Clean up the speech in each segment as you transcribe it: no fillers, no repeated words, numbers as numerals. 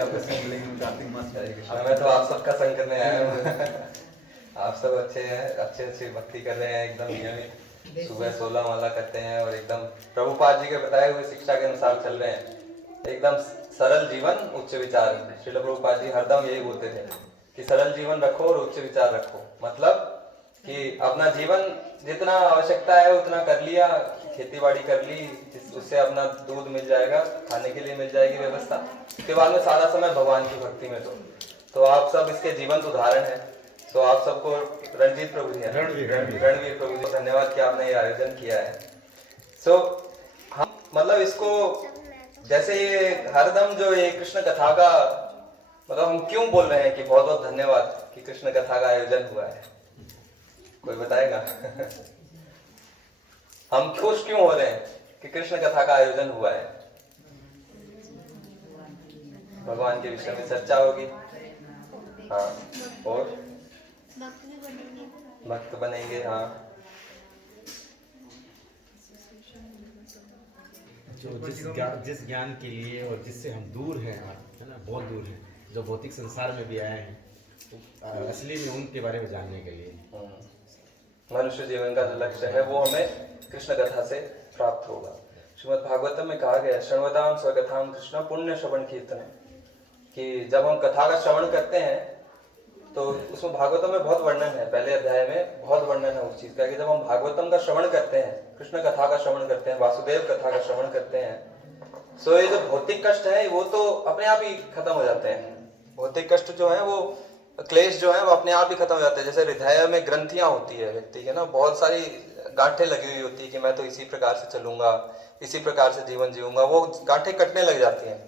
आपका संग लेंगे काफी मस्त है। मैं तो आप सबका संग करने आया हूँ। आप सब अच्छे हैं, अच्छे अच्छी भक्ति कर रहे हैं, एकदम नियमित सुबह 16 माला करते हैं और एकदम प्रभुपाद जी के बताए हुए शिक्षा के अनुसार चल रहे हैं। एकदम सरल जीवन उच्च विचार। श्रील प्रभुपाद जी हरदम यही बोलते थे कि सरल जीवन रखो और उच्च विचार रखो। मतलब कि अपना जीवन जितना आवश्यकता है उतना कर लिया, खेती बाड़ी कर ली, उससे अपना दूध मिल जाएगा, खाने के लिए मिल जाएगी व्यवस्था, उसके बाद में सारा समय भगवान की भक्ति में। तो आप सब इसके जीवंत उदाहरण हैं। तो आप सबको रणजीत प्रभु जी रणवीर प्रभु जी धन्यवाद कि आपने ये आयोजन किया है। हम मतलब इसको जैसे ये हरदम जो ये कृष्ण कथा का मतलब हम क्यों बोल रहे हैं कि बहुत बहुत धन्यवाद कि कृष्ण कथा का आयोजन हुआ है, कोई बताएगा? हम खुश क्यों हो रहे हैं कि कृष्ण कथा का आयोजन हुआ है? भगवान के विषय में चर्चा होगी, हाँ, और भक्त बनेंगे, हाँ। जो जिस ज्ञान के लिए और जिससे हम दूर हैं, है ना, बहुत दूर हैं, जो भौतिक संसार में भी आए हैं, असली में उनके बारे में जानने के लिए। मनुष्य जीवन का जो लक्ष्य है वो हमें कृष्ण कथा से प्राप्त होगा। श्रीमद् भागवतम में कहा गया श्रवताम स्वकथाम कृष्ण पुण्य श्रवण कीर्तन, कि जब हम कथा का श्रवण करते हैं तो उसमें भागवतम में बहुत वर्णन है, पहले अध्याय में बहुत वर्णन है उस चीज का कि जब हम भागवतम का श्रवण करते हैं, कृष्ण कथा का श्रवण करते हैं, वासुदेव कथा का श्रवण करते हैं, तो ये जो भौतिक कष्ट है वो तो अपने आप ही खत्म हो जाते हैं। भौतिक कष्ट जो है वो क्लेश जो है वो अपने आप ही खत्म हो जाते हैं। जैसे हृदय में ग्रंथियां होती है व्यक्ति के ना, बहुत सारी गांठें लगी हुई होती है कि मैं तो इसी प्रकार से चलूंगा, इसी प्रकार से जीवन जीऊंगा, वो गांठें कटने लग जाती हैं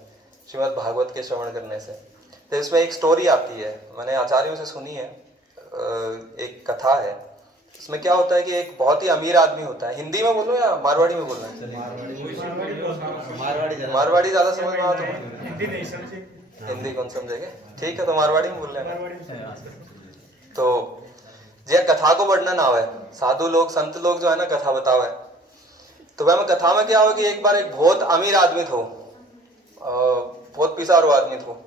श्रीमद् भागवत के श्रवण करने से। तो इसमें एक स्टोरी आती है, मैंने आचार्यों से सुनी है, एक कथा है। इसमें क्या होता है कि एक बहुत ही अमीर आदमी होता है, हिंदी में बोलो या मारवाड़ी में बोलना है? मारवाड़ी ज्यादा समझ में आता है, हिंदी कौन समझेगा? ठीक है, तो मारवाड़ी में बोल लेना। तो जे कथा को वर्णन आवे, साधु लोग संत लोग जो है ना कथा बतावे, तो वह में कथा में क्या हो कि एक बार एक बहुत अमीर आदमी थो, बहुत पिसारो आदमी थो।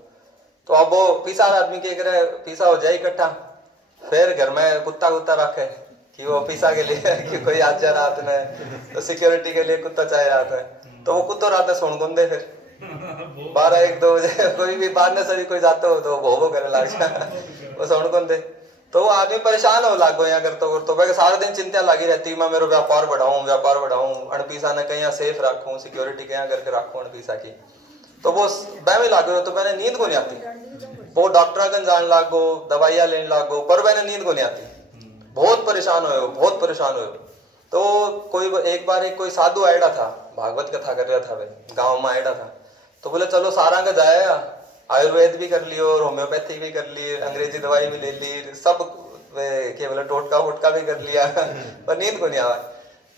तो अब वो पिसार आदमी के करे पिसा हो जाए इकट्ठा, फिर घर में कुत्ता कुत्ता रखे कि वो पिसा के लिए कि कोई आ जाए रात में, तो सिक्योरिटी के लिए कुत्ता चाहिए रात में, तो वो कुत्ता रात में सोन गुंदे, फिर 12-1-2 बजे कोई भी बाद में सभी कोई जाते हो तो भोगो करे लाग जाए वो सोन गुंदे। तो वो आदमी परेशान हो लागो यहाँ करते वह सारा दिन चिंता लगी रहती, मैं मेरो व्यापार बढ़ाऊं, अणपीसा ने कहीं सेफ रखूं, सिक्योरिटी कहीं करके रखूं अणपीसा की। तो वो बहमे लागो, तो मैंने नींद को नहीं आती, वो डॉक्टर कन जान लागो, दवाइयां लेने लागो, पर मैंने नींद को नहीं आती, बहुत परेशान हो। तो कोई एक बार कोई साधु आयडा था, भागवत कथा कर रहा था, वे गाँव में आयडा था, तो बोले चलो सारा का जाए, आयुर्वेद भी कर लियो और होम्योपैथी भी कर ली, अंग्रेजी दवाई भी ले ली, सब के बोले टोटका वोटका भी कर लिया पर नींद को नहीं आवा।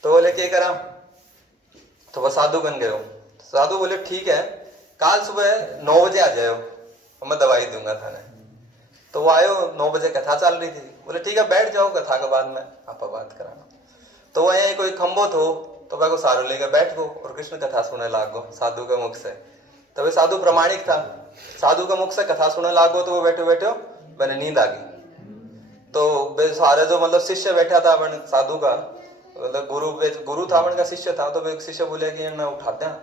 तो बोले क्या करा, तो वह साधु बन गए। साधु बोले ठीक है, काल सुबह 9 बजे आ जाओ, मैं दवाई दूंगा थाने। तो वो आयो, 9 बजे कथा चल रही थी, बोले ठीक है बैठ जाओ, कथा के बाद में आप बात कराना। तो वह कोई खंबो थो, तो वह को सारो लेकर बैठ गो और कृष्ण कथा सुनने लागो साधु के मुख से। तो वे साधु प्रमाणिक था, साधु के मुख से कथा सुनने लागो, तो वो बैठे बैठे मैंने नींद आ गई। तो वे सारे जो मतलब शिष्य बैठा था अपन साधु का, मतलब गुरु था अपन का शिष्य था, तो वे शिष्य बोले कि ना उठाते हैं,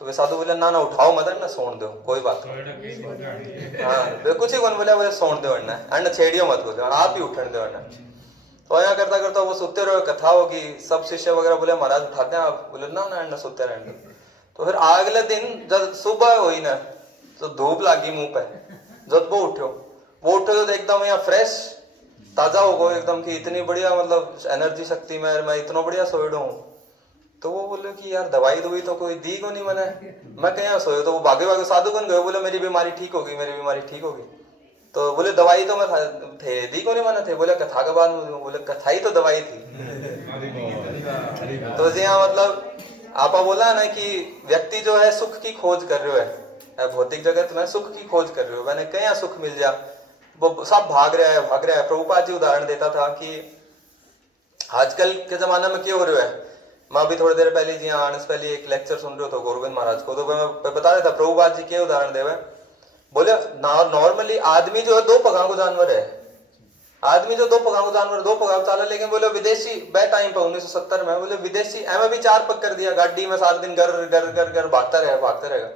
तो वे साधु बोले ना उठाओ मत, ना सोन दो, कोई बात नहीं। हाँ वे कुछ ही कौन बोले सोन दो अन्न छेड़ियो मत, बोले आप ही उठन दो अन्न। तो यहाँ करता करता वो सोते रहो, कथा होगी, सब शिष्य वगैरह बोले महाराज उठाते हैं आप, बोले ना अन्न सोते रहने दो। तो फिर अगले दिन जब सुबह हुई ना, तो धूप लगी मुंह पे, जब वो उठो तो एकदम यहाँ फ्रेश ताजा हो गो एकदम, की इतनी बढ़िया मतलब एनर्जी शक्ति में मैं इतना बढ़िया सोएडो हूँ। तो वो बोले कि यार दवाई तो कोई दी को नहीं मैंने, मैं कहीं सोयो। तो वो भागे भागे साधु बन गए, बोले मेरी बीमारी ठीक होगी। तो बोले दवाई तो मैं थे दी को नहीं मैंने थे, बोले कथा के बाद, बोले कथा ही तो दवाई थी। तो जी हाँ, मतलब आपा बोला ना कि व्यक्ति जो है सुख की खोज कर रहे है, भौतिक जगत में सुख की खोज कर रहे हो, मैंने कहीं सुख मिल जा, वो सब भाग रहा है। प्रभुपाद जी उदाहरण देता था कि आजकल के जमाने में क्या हो रहा है। मैं अभी थोड़ी देर पहले जी आने से पहले एक लेक्चर सुन रहे हो गोविंद महाराज को, तो मैं बता रहा था प्रभुपाद जी के उदाहरण देवे। बोले नॉर्मली आदमी जो है 2 पगा को जानवर है, आदमी जो 2 पगा को जानवर 2 पगा को चाला, लेकिन बोले विदेशी बे टाइम पे 1970 में बोले विदेशी एम भी 4 पग कर दिया, गाड़ी में सारा दिन घर घर घर घर भागता रहेगा।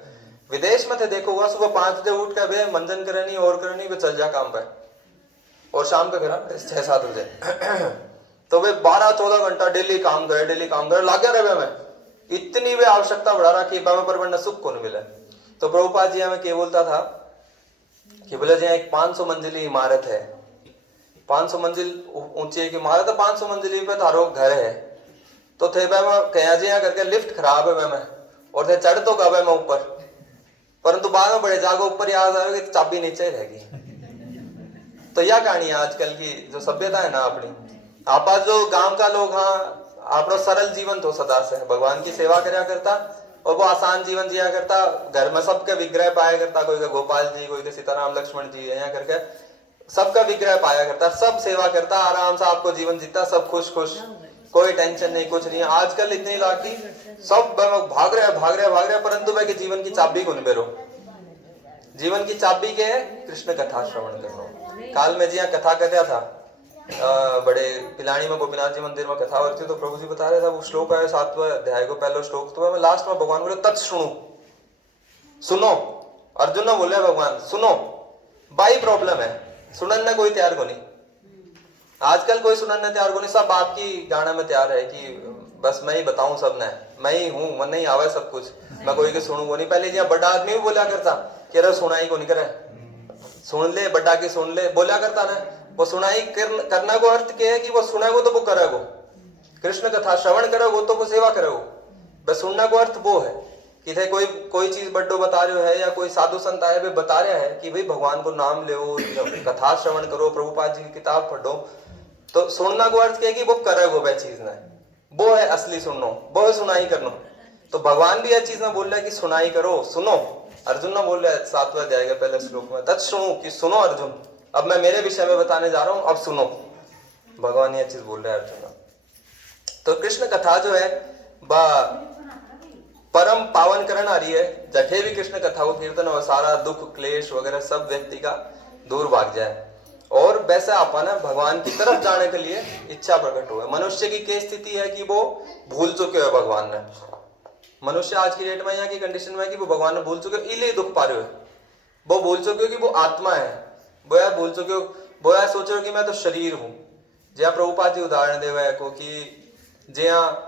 विदेश में थे देखो हुआ सुबह 5 बजे उठ के बे मंजन करनी और करनी, वे चल जा काम पे, और शाम का घर 6-7 बजे तो वे 12-14 घंटा डेली काम करे लागे रहे में, इतनी वे आवश्यकता बढ़ा रहा कि पर वरना सुख को नहीं मिला। तो प्रभुपाद जी हमें क्या बोलता था कि बोले जी एक 500 मंजिली इमारत है, 500 मंजिल ऊंची एक इमारत है, 500 मंजिली पे थारो घर है, तो थे मैं कह जी करके लिफ्ट खराब है मैं, और थे चढ़ तो गए मैं ऊपर, परंतु बाद में बड़े जागो ऊपर याद आएगा कि चाबी नीचे रहेगी। तो यह कहानी है आजकल की जो सभ्यता है ना अपनी, आपा जो गांव का लोग, हाँ आप सरल जीवन तो सदा से भगवान की सेवा करया करता, और वो आसान जीवन जिया करता, घर में सबके विग्रह पाया करता, कोई का गोपाल जी, कोई का सीताराम लक्ष्मण जी, यहाँ करके सबका विग्रह पाया करता, सब सेवा करता, आराम से आपको जीवन जीता, सब खुश खुश, कोई टेंशन नहीं, कुछ नहीं। आजकल इतनी लागी सब भाग रहे, परंतु वह जीवन की चाबी को निबेरो, जीवन की चाबी के है कृष्ण कथा श्रवण करना। काल में जी यहाँ कथा कर रहा था, बड़े पिलानी में गोपीनाथ जी मंदिर में कथा हो रही थी, तो प्रभु जी बता रहे थे वो श्लोक है 7वें अध्याय को पहला श्लोक, तो मैं लास्ट में भगवान बोले तत्सुणु, सुनो। अर्जुन ने बोले भगवान सुनो, बाई प्रॉब्लम है, सुनने कोई तैयार को नहीं, आजकल कोई सुनने तैयार को नहीं, सब आपकी गाने में तैयार है कि बस मैं ही बताऊं सबने, मैं ही हूं, मन नहीं आवे सब कुछ, मैं कोई के सुनूंगा नहीं। पहले जी बड़ा आदमी भी बोला करता कि अरे सुनाई को नहीं करे, सुन ले बड़ा की सुन ले बोला करता ना, वो सुनाई करना को अर्थ क्या है कि वो सुनेगो तो वो करेगो, कृष्ण कथा श्रवण करेगो तो वो सेवा करेगो, बस सुनना को अर्थ वो है कि थे कोई चीज बड्डो बता रहे है, या कोई साधु संत आए वे बता रहे हैं कि भाई भगवान को नाम लो, कथा श्रवण करो, प्रभुपाद जी की किताब पढ़ो, तो सुनना को अर्थ क्या है कि वो करेगो वह चीज ने, वो है असली सुनना, वो है सुनाई करना। तो भगवान भी यह चीज में बोल रहा है कि सुनाई करो, सुनो। अर्जुन ने बोल रहा है 7वें अध्याय के पहले श्लोक में तत्सुणु, कि सुनो अर्जुन, अब मैं मेरे विषय में बताने जा रहा हूं, अब सुनो। भगवान ये चीज बोल रहे हैं अर्जुन। तो कृष्ण कथा जो है परम पावन करण आ रही है, जठे भी कृष्ण कथा को कीर्तन और सारा दुख क्लेश वगैरह सब व्यक्ति का दूर भाग जाए, और वैसे अपन भगवान की तरफ जाने के लिए इच्छा प्रकट हुआ। मनुष्य की क्या स्थिति है कि वो भूल चुके हो भगवान ने, मनुष्य आज की डेट में यहाँ की कंडीशन में है कि वो भगवान ने भूल चुके हो, इले दुख पा रहे हो, वो भूल चुके हो कि वो आत्मा है, वो यार भूल चुके हो, वो यार सोच रहे हो कि मैं तो शरीर हूं। जहाँ प्रभुपाद जी उदाहरण दे हुए को कि जहाँ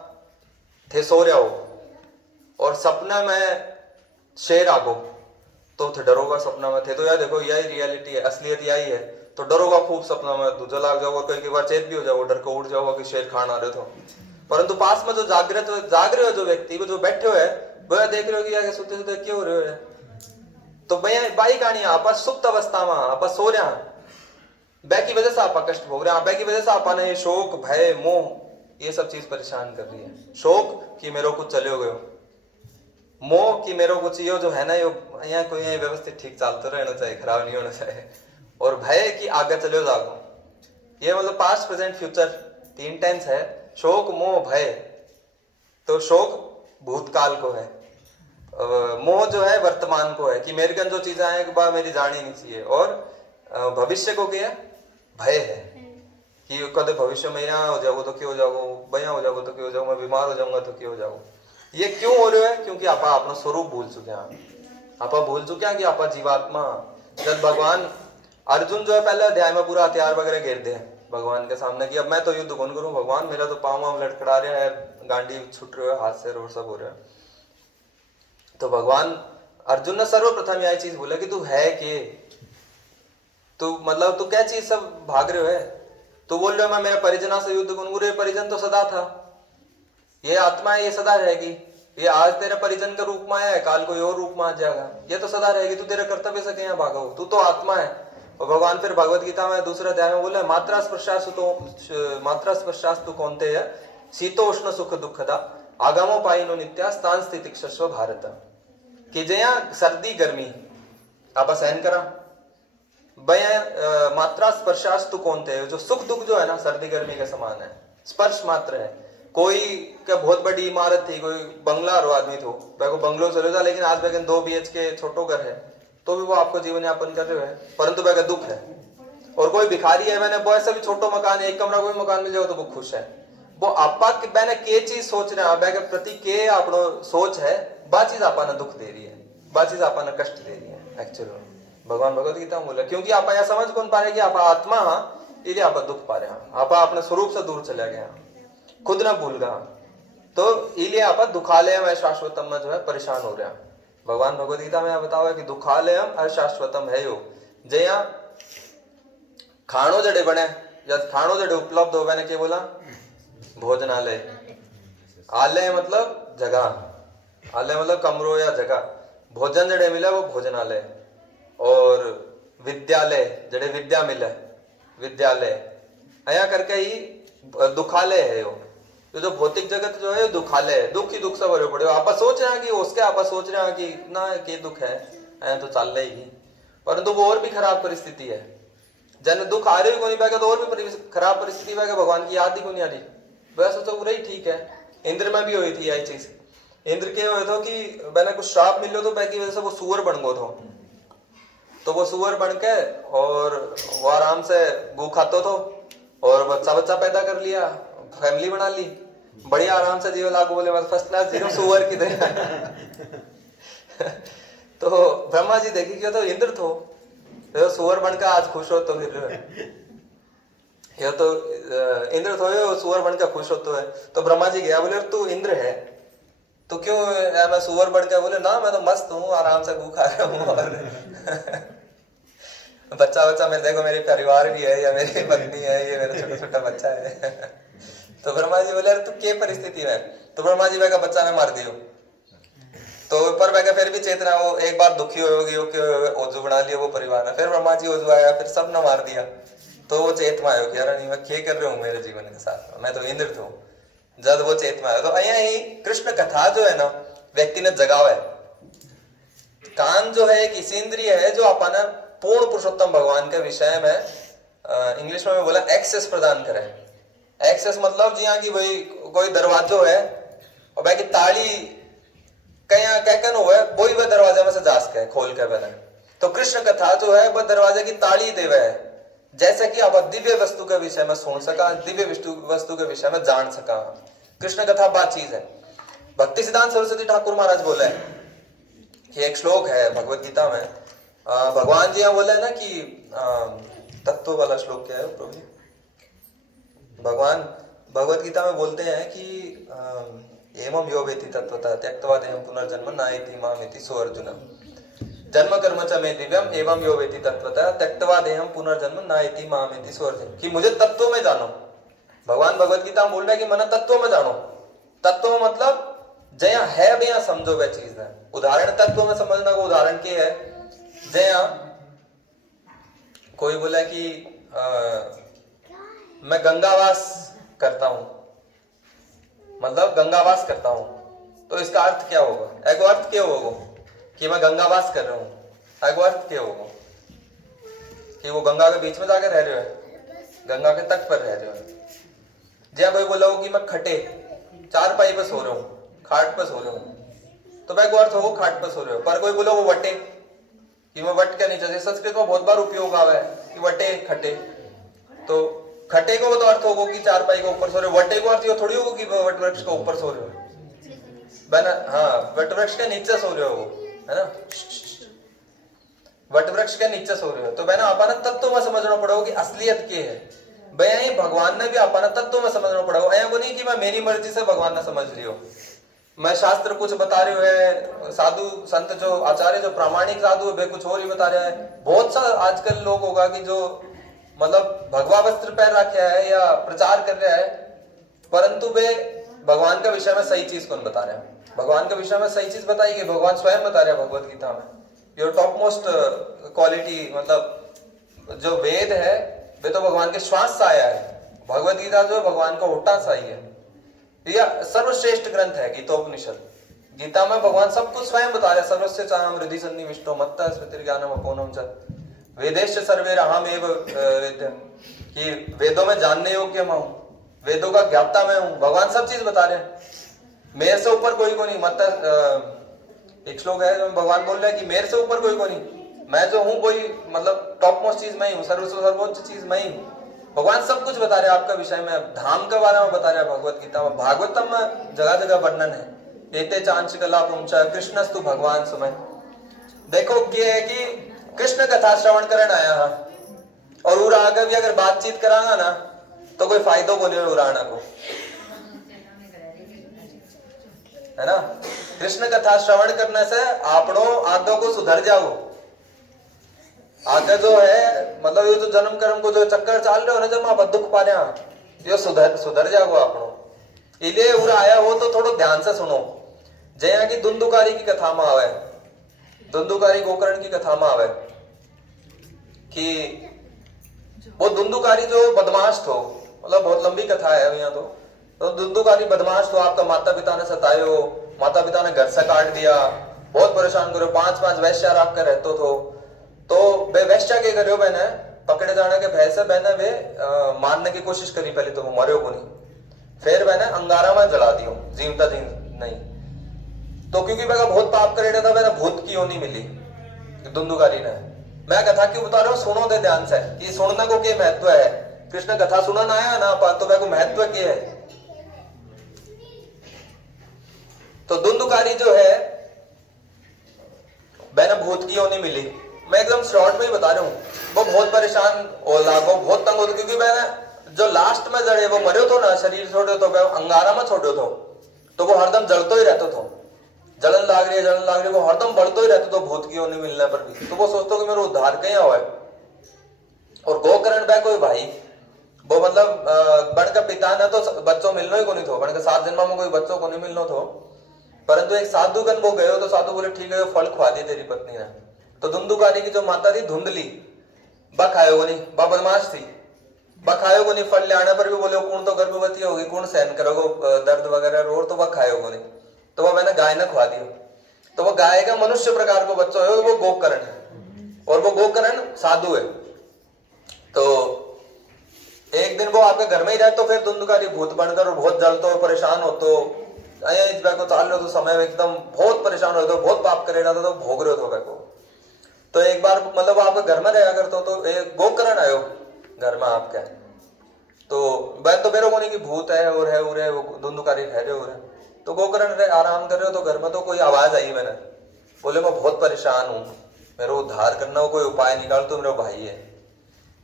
थे सो रहे हो और सपना में शेर आगो तो थे डरोगा, सपना में थे तो यार देखो यही रियलिटी है, असलियत यही है, तो डरोगा खूब सपना में, दूजा लाग जाओ, कई बार चेत भी हो जाओ, डर को उठ जाओगा कि शेर खान आ रहे थे। परंतु पास में जो जाग रहे हो जो व्यक्ति, वो जो बैठे हुए है, वो देख रहे हो कि यार सुते सुते क्यों हो रहे हो, तो बाई कहानी आप सुप्त अवस्था में आप सो रहे हैं, बै की वजह से आप कष्ट भोग रहे हैं, बै की वजह से आपने ये शोक भय मोह ये सब चीज परेशान कर रही है। शोक कि मेरे कुछ चले गए, मोह कि मेरे कुछ यो जो है ना यो यहाँ कोई व्यवस्थित ठीक चलते रहना चाहिए, खराब नहीं होना चाहिए, और भय कि आगे चले जाओ। ये मतलब पास्ट प्रेजेंट फ्यूचर 3 टेंस है, शोक मोह भय। तो शोक भूतकाल को है, मोह जो है वर्तमान को है कि मेरे के जो चीजें आए एक बार मेरी जानी नहीं चाहिए, और भविष्य को क्या भय है कि कदे भविष्य में यहाँ हो जाओ तो क्यों हो जाओ, बया हो जाओ तो क्यों हो जाओ, मैं बीमार हो जाऊंगा तो क्यों हो जाओ। ये क्यों हो रहा है? क्योंकि आप अपना स्वरूप भूल चुके हैं, आप भूल चुके हैं कि आप जीवात्मा। जब भगवान अर्जुन जो है पहले अध्याय में पूरा हथियार वगैरह घेर दे भगवान के सामने कि अब मैं तो युद्ध कौन करूं भगवान, मेरा तो पाँव वाँव लटखड़ा रहा है, गांडी छुट रहे हाथ से और सब हो रहा है। तो भगवान अर्जुन ने सर्वप्रथम यह चीज बोला कि तू है के, तू मतलब तू क्या चीज सब भाग रहे हो है, तू बोल रहे हो मैं मेरा परिजना से युद्ध करूंगा, ये परिजन तो सदा था, ये आत्मा है, ये सदा रहेगी, ये आज तेरे परिजन के रूप में आया है, काल कोई और रूप में आ जाएगा, ये तो सदा रहेगी, तू तेरे कर्तव्य से कहीं भागा हो, तू तो आत्मा है। और भगवान फिर भगवत गीता में दूसरे अध्याय में बोला मात्रा स्पर्शास्तु कौनते है शीतोष्ण सुख दुखदा आगामो पाइनो नित्या स्थान स्थिति क्षस्व भारत, कि जया सर्दी गर्मी आप सहन करा, भैया मात्रा स्पर्शास्तु कौनते है, जो सुख दुख जो है ना सर्दी गर्मी के समान है, स्पर्श मात्र है। कोई क्या बहुत बड़ी इमारत थी, कोई बंगला रो आदमी थो, को बंगलो चले जा, लेकिन आज बैगन 2 BHK छोटो घर है, तो भी वो आपको जीवन यापन कर रहे हैं, परंतु वह दुख है। और कोई भिखारी है, मैंने बहुत से भी छोटो मकान है, एक कमरा कोई मकान मिल जाओ तो वो खुश है। वो आपा मैंने के चीज सोच रहे हैं, के प्रति के आपनो सोच है, बा चीज आपने दुख दे रही है, बा चीज आपने कष्ट दे रही है एक्चुअली। भगवान भगवत गीता में बोला, क्योंकि आप यह समझ कौन पा रहे कि आप आत्मा हाँ, इसलिए आप दुख पा रहे हैं, आप अपने स्वरूप से दूर चले गए, खुद ना भूल गए, तो इसलिए आप दुखालय में शाश्वतम में जो है परेशान हो रहे हैं। भगवान भगवत गीता में बताओ है कि दुखालयम अशाश्वतम है यो, जया खाणो जड़े बने या खाणो जड़े उपलब्ध हो, मैंने क्या बोला, भोजनालय। आलय मतलब जगह, आलय मतलब कमरों या जगह, भोजन जड़े मिले वो भोजनालय, और विद्यालय जड़े विद्या मिले विद्यालय, अया करके ही दुखालय है यो। तो जो भौतिक जगत जो है दुखालय है, दुख ही दुख से भरे पड़े हो। आप सोच रहे हैं कि उसके आप सोच रहे हैं कि ना के दुख है, अया तो चल रही, परंतु वो और भी खराब परिस्थिति है। जन दुख आ रहे को नहीं पाएगा तो और भी खराब परिस्थिति पाएगा, भगवान की याद ही को नहीं आ रही, वह सोचो पूरा ही ठीक है। इंद्र में भी हुई थी यही चीज। इंद्र के हुए था कि मैंने कुछ श्राप मिलो तो की वजह से वो सुअर बन गो था, तो वो सुअर बन के और वो आराम से गू खातो तो, और बच्चा बच्चा पैदा कर लिया, फैमिली बना ली, बढ़िया आराम से जीवन लागू, बोले फर्स्ट क्लास जीरो सुअर की तरह। तो ब्रह्मा जी देखी क्यों, तो इंद्र थो, तो सुअर बनकर आज खुश हो, तो फिर ये तो इंद्र थो सुअर बनकर खुश होते है। तो ब्रह्मा जी गया, बोले तू इंद्र है तो क्यों मैं सुअर बन के, बोले ना मैं तो मस्त हूँ, आराम से गू खा रहा हूँ, और बच्चा बच्चा मैं देखो मेरे परिवार भी है, या मेरी पत्नी है, ये मेरा छोटा छोटा बच्चा है। तो ब्रह्मा जी बोले तू क्या परिस्थिति में, तो ब्रह्मा जी का बच्चा ने मार दियो, तो पर मैं फिर भी चेतना, वो एक बार दुखी होगी, ओजू बना लिया वो परिवार ने, फिर ब्रह्मा जी ओजू आया, फिर सब ने मार दिया, तो वो चेतमा आयो कि यार नहीं मैं क्या कर रहा हूँ मेरे जीवन के साथ, मैं तो इंद्र था। जब वो चेतमा आयो, तो अया ही कृष्ण कथा जो है ना व्यक्ति ने जगाव है। कान जो है एक ऐसी इंद्रिय है जो अपना पूर्ण पुरुषोत्तम भगवान के विषय में इंग्लिश में बोला एक्सेस प्रदान करे। एक्सेस मतलब जी हाँ कि भाई कोई दरवाजो है और भाई की ताली कया कहकर हो है, वही वह दरवाजे में से जा सके खोल के बने। तो कृष्ण कथा जो है वह दरवाजे की ताली देवे है, जैसे कि आप दिव्य वस्तु के विषय में सुन सका, दिव्य वस्तु के विषय में जान सका। कृष्ण कथा बात चीज है। भक्ति सिद्धांत सरस्वती ठाकुर महाराज बोले कि एक श्लोक है भगवत गीता में, भगवान जी यहाँ बोले ना कि तत्व वाला श्लोक क्या है प्रभु, भगवान भगवत गीता में बोलते हैं कि एवं यो वेति तत्वतः त्यक्त्वा देहं पुनर्जन्म नायति मामेति सो अर्जुन जन्म कर्म च मे दिव्यम एवं यो वेति तत्वतः त्यक्त्वा देहं पुनर्जन्म नायति मामेति सो अर्जुन, कि मुझे तत्व में जानो। भगवान भगवत गीता में बोल रहा है कि मन तत्व में जानो। तत्व मतलब जया है भैया समझो वह चीज है। उदाहरण तत्व में समझना को उदाहरण क्या है, जया कोई बोला कि मैं गंगावास करता हूं, मतलब गंगावास करता हूं, तो इसका अर्थ क्या होगा? एक अर्थ क्या होगा कि मैं गंगावास कर रहा हूं, एक अर्थ क्या होगा कि वो गंगा के बीच में जाकर रह रहे हो, गंगा के तट पर रह रहे हो। जया कोई बोला हो कि मैं खटे चारपाई पर सो रहा हूं, खाट पर सो रहा हूं, तो वह अर्थ हो खाट पर सो रहे हो। पर कोई बोला वो वटे कि मैं वट के नीचे, संस्कृत में बहुत बार उपयोग आवा है कि वटे खटे, तो खटे को तो अर्थ होगा कि चारपाई के ऊपर सो रहे हो, वटे को अर्थ ये थोड़ी होगा कि वट वृक्ष के ऊपर सो रहे हो, बना हाँ वट वृक्ष के नीचे सो रहे हो, है ना, वट वृक्ष के नीचे सो रहे हो। तो बहना अपना तत्व में समझना पड़ेगा कि असलियत क्या है। भैया ही भगवान ने भी अपना तत्व में समझना पड़ेगा। ऐसा नहीं कि मैं मेरी मर्जी से भगवान ने समझ लियो, मैं शास्त्र कुछ बता रहे है, साधु संत जो आचार्य जो प्रामाणिक साधु है वे कुछ और ही बता रहा है। बहुत सा आजकल लोग होगा कि जो मतलब भगवा वस्त्र पहन रखा है या प्रचार कर रहा है, परंतु वे भगवान का विषय में सही चीज कौन बता रहे हैं? भगवान के विषय में सही चीज बताई कि भगवान स्वयं बता रहे हैं भगवत गीता में। योर टॉप मोस्ट क्वालिटी, मतलब जो वेद है वे तो भगवान के श्वास से आया है, भगवत गीता जो है भगवान का होठा सा ही है। यह सर्वश्रेष्ठ ग्रंथ है गीतोपनिषद। गीता में भगवान सब कुछ स्वयं बता रहे हैं। सर्वस्य चाहम हृदि सन्निविष्टो मत्तः स्मृतिर्ज्ञानम अपोनम च वेदेश्च सर्वैरहमेव वेद्यम्, कि वेदों में जानने योग्य मैं हूँ, वेदों का ज्ञाता मैं हूँ। भगवान सब चीज बता रहे हैं, मेरे से ऊपर कोई को नहीं। मतलब एक श्लोक है भगवान बोल रहे हैं कि मेरे से ऊपर कोई को नहीं, मैं जो हूँ वही मतलब टॉप मोस्ट चीज मैं ही हूँ, सर्वोच्च चीज मैं ही हूँ। भगवान सब कुछ बता रहे हैं आपका विषय में, धाम के बारे में बता रहे हैं भगवत गीता में, भागवतम में जगह जगह वर्णन है। एते चांचकला पुंचा कृष्णस्तु भगवान सुमय। देखो क्या है कि कृष्ण कथा श्रवण करने आया है और उरा आगे भी अगर बातचीत कराना ना तो कोई फायदो को नहीं उड़ाना को, है ना। कृष्ण कथा श्रवण करने से आपनो आगे को सुधर जाओ। आगे जो है मतलब ये जो जन्म कर्म को जो चक्कर चाल रहे हो ना, जब आप दुख पा रहे हैं ये सुधर जाओ आपनो। इसलिए उरा आया हो तो थोड़ा ध्यान से सुनो। जया की धुंधुकारी की कथा में आवे, धुंधुकारी गोकर्ण की कथा में आवे कि वो धुंधुकारी जो बदमाश थो, मतलब बहुत लंबी कथा है यहाँ तो धुंधुकारी बदमाश थो। आपका माता पिता ने सतायो, माता पिता ने घर से काट दिया, बहुत परेशान करो, 5-5 वैश्या राख कर रहते थो। तो वे वैश्या के करो मैंने पकड़े जाने के भय से मैंने वे मारने की कोशिश करी, पहले तो वो मरे को नहीं, फिर मैंने अंगारा में जला दियो, जीवता जी नहीं। तो क्योंकि मैं बहुत पाप करे था, मैंने भूत की योनि मिली धुंधुकारी ने। मैं कथा क्यों बता रहा हूँ, सुनो दे ध्यान से कि सुनने को क्या महत्व है। कृष्ण कथा सुनना आया ना तो मैं को महत्व क्या है। तो धुंधुकारी जो है मैंने भूत की योनि मिली। मैं एकदम शॉर्ट में ही बता रहा हूँ। वो बहुत परेशान हो लागो, बहुत तंग हो, क्योंकि मैंने जो लास्ट में जड़े वो मरो तो ना, शरीर छोड़ो तो अंगारा में छोड़ो तो वो हरदम जलतो ही रहता था, जलन लाग रही है वो हरदम बढ़तो ही रहता तो भूत की योनि मिलने पर भी। तो वो सोचता कि मेरा उद्धार कहीं हुआ है। और गोकर्ण बह कोई भाई वो मतलब बण का पिता ने तो बच्चों मिलना ही को नहीं थो, बण के 7 जन्म में कोई बच्चों को नहीं मिलना थो। परंतु एक साधु कन वो गयो तो साधु बोले ठीक है फल खवा दी तेरी पत्नी ने। तो धुंधुकारी की जो माता थी धुंधली, बा खायो को नहीं, बा बदमाश थी, बा खायो को नहीं। फल ले आने पर भी बोले कौन तो गर्भवती होगी, कौन सहन करोगे दर्द वगैरह रो, तो वह खायो को नहीं। तो वह मैंने गाय ने खवा दिया। तो वो गाय का मनुष्य प्रकार को बच्चा है, वो गोकर्ण है और वो गोकर्ण साधु है। तो एक दिन वो आपके घर में ही रहे तो फिर धुंधुकारी भूत बनकर और बहुत जलते हो परेशान हो तो इस बैग को चाल रहे हो तो समय एकदम बहुत परेशान हो तो बहुत पाप करे रहा था तो भोग रहे हो बैग को। तो एक बार मतलब आपके घर में रहा करते तो एक गोकर्ण आयो घर में आपके। तो वह तो मेरे को नहीं कि भूत है और है उरे वो धुंधुकारी ठहरे हो रहे। तो गोकर्ण रहे आराम कर रहे हो तो घर में तो कोई आवाज आई, मैंने बोले मैं बहुत परेशान हूँ, मेरे उद्धार करना हो कोई उपाय निकाल, तो मेरा भाई है।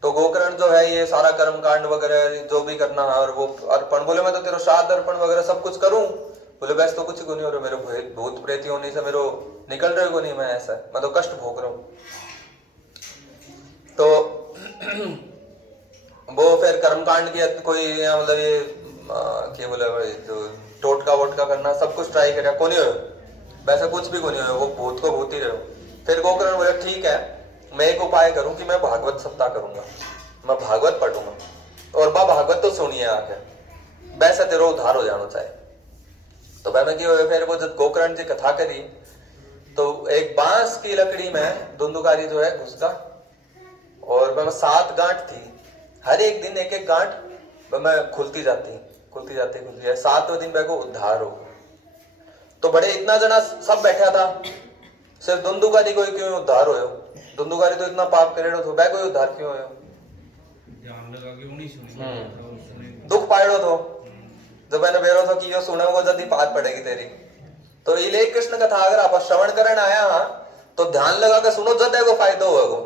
तो गोकर्ण जो है ये सारा कर्म कांड वगैरह जो भी करना है और वो अर्पण, बोले मैं तो तेरा श्राद्ध अर्पण वगैरह सब कुछ करूं। बोले बस तो कुछ को नहीं हो रहा, मेरे भूत प्रेत होने से मेरे निकल रहे को नहीं, मैं ऐसा मैं तो कष्ट भोग रहा हूँ। तो वो फिर कर्म कांड की कोई मतलब ये क्या बोले जो टोटका वोटका करना सब कुछ ट्राई करा को नहीं हो, वैसा कुछ भी को नहीं हो, वो भूत को भूत ही रहो। फिर गोकर्ण बोले ठीक है मैं एक उपाय करूं कि मैं भागवत सप्ताह करूंगा, मैं भागवत पढ़ूंगा और बा भागवत तो सुनिए आके वैसा तेरा उद्धार हो जाना चाहिए। तो मैं क्या फिर वो जब गोकर्ण जी कथा करी तो एक बांस की लकड़ी में धुंधुकारी जो है घुसका और मैं 7 गांठ थी, हर एक दिन एक एक गांठ मैं खुलती जाती 7वें दिन को उद्धार हो। तो बड़े इतना जना सब बैठा था, सिर्फ धुंधुकारी कोई क्यों उद्धार होयो, धुंधुकारी तो इतना पाप करेड़ो तो बै कोई उद्धार क्यों होयो, ध्यान लगा के उन्हीं सुनी दुख पायड़ो तो जब मैंने बेरो था कि यो सुने वो जल्दी पार पड़ेगी तेरी। तो इले कृष्ण कथा अगर आप श्रवण करने आया तो ध्यान लगा के सुनो जब को फायदा होगा।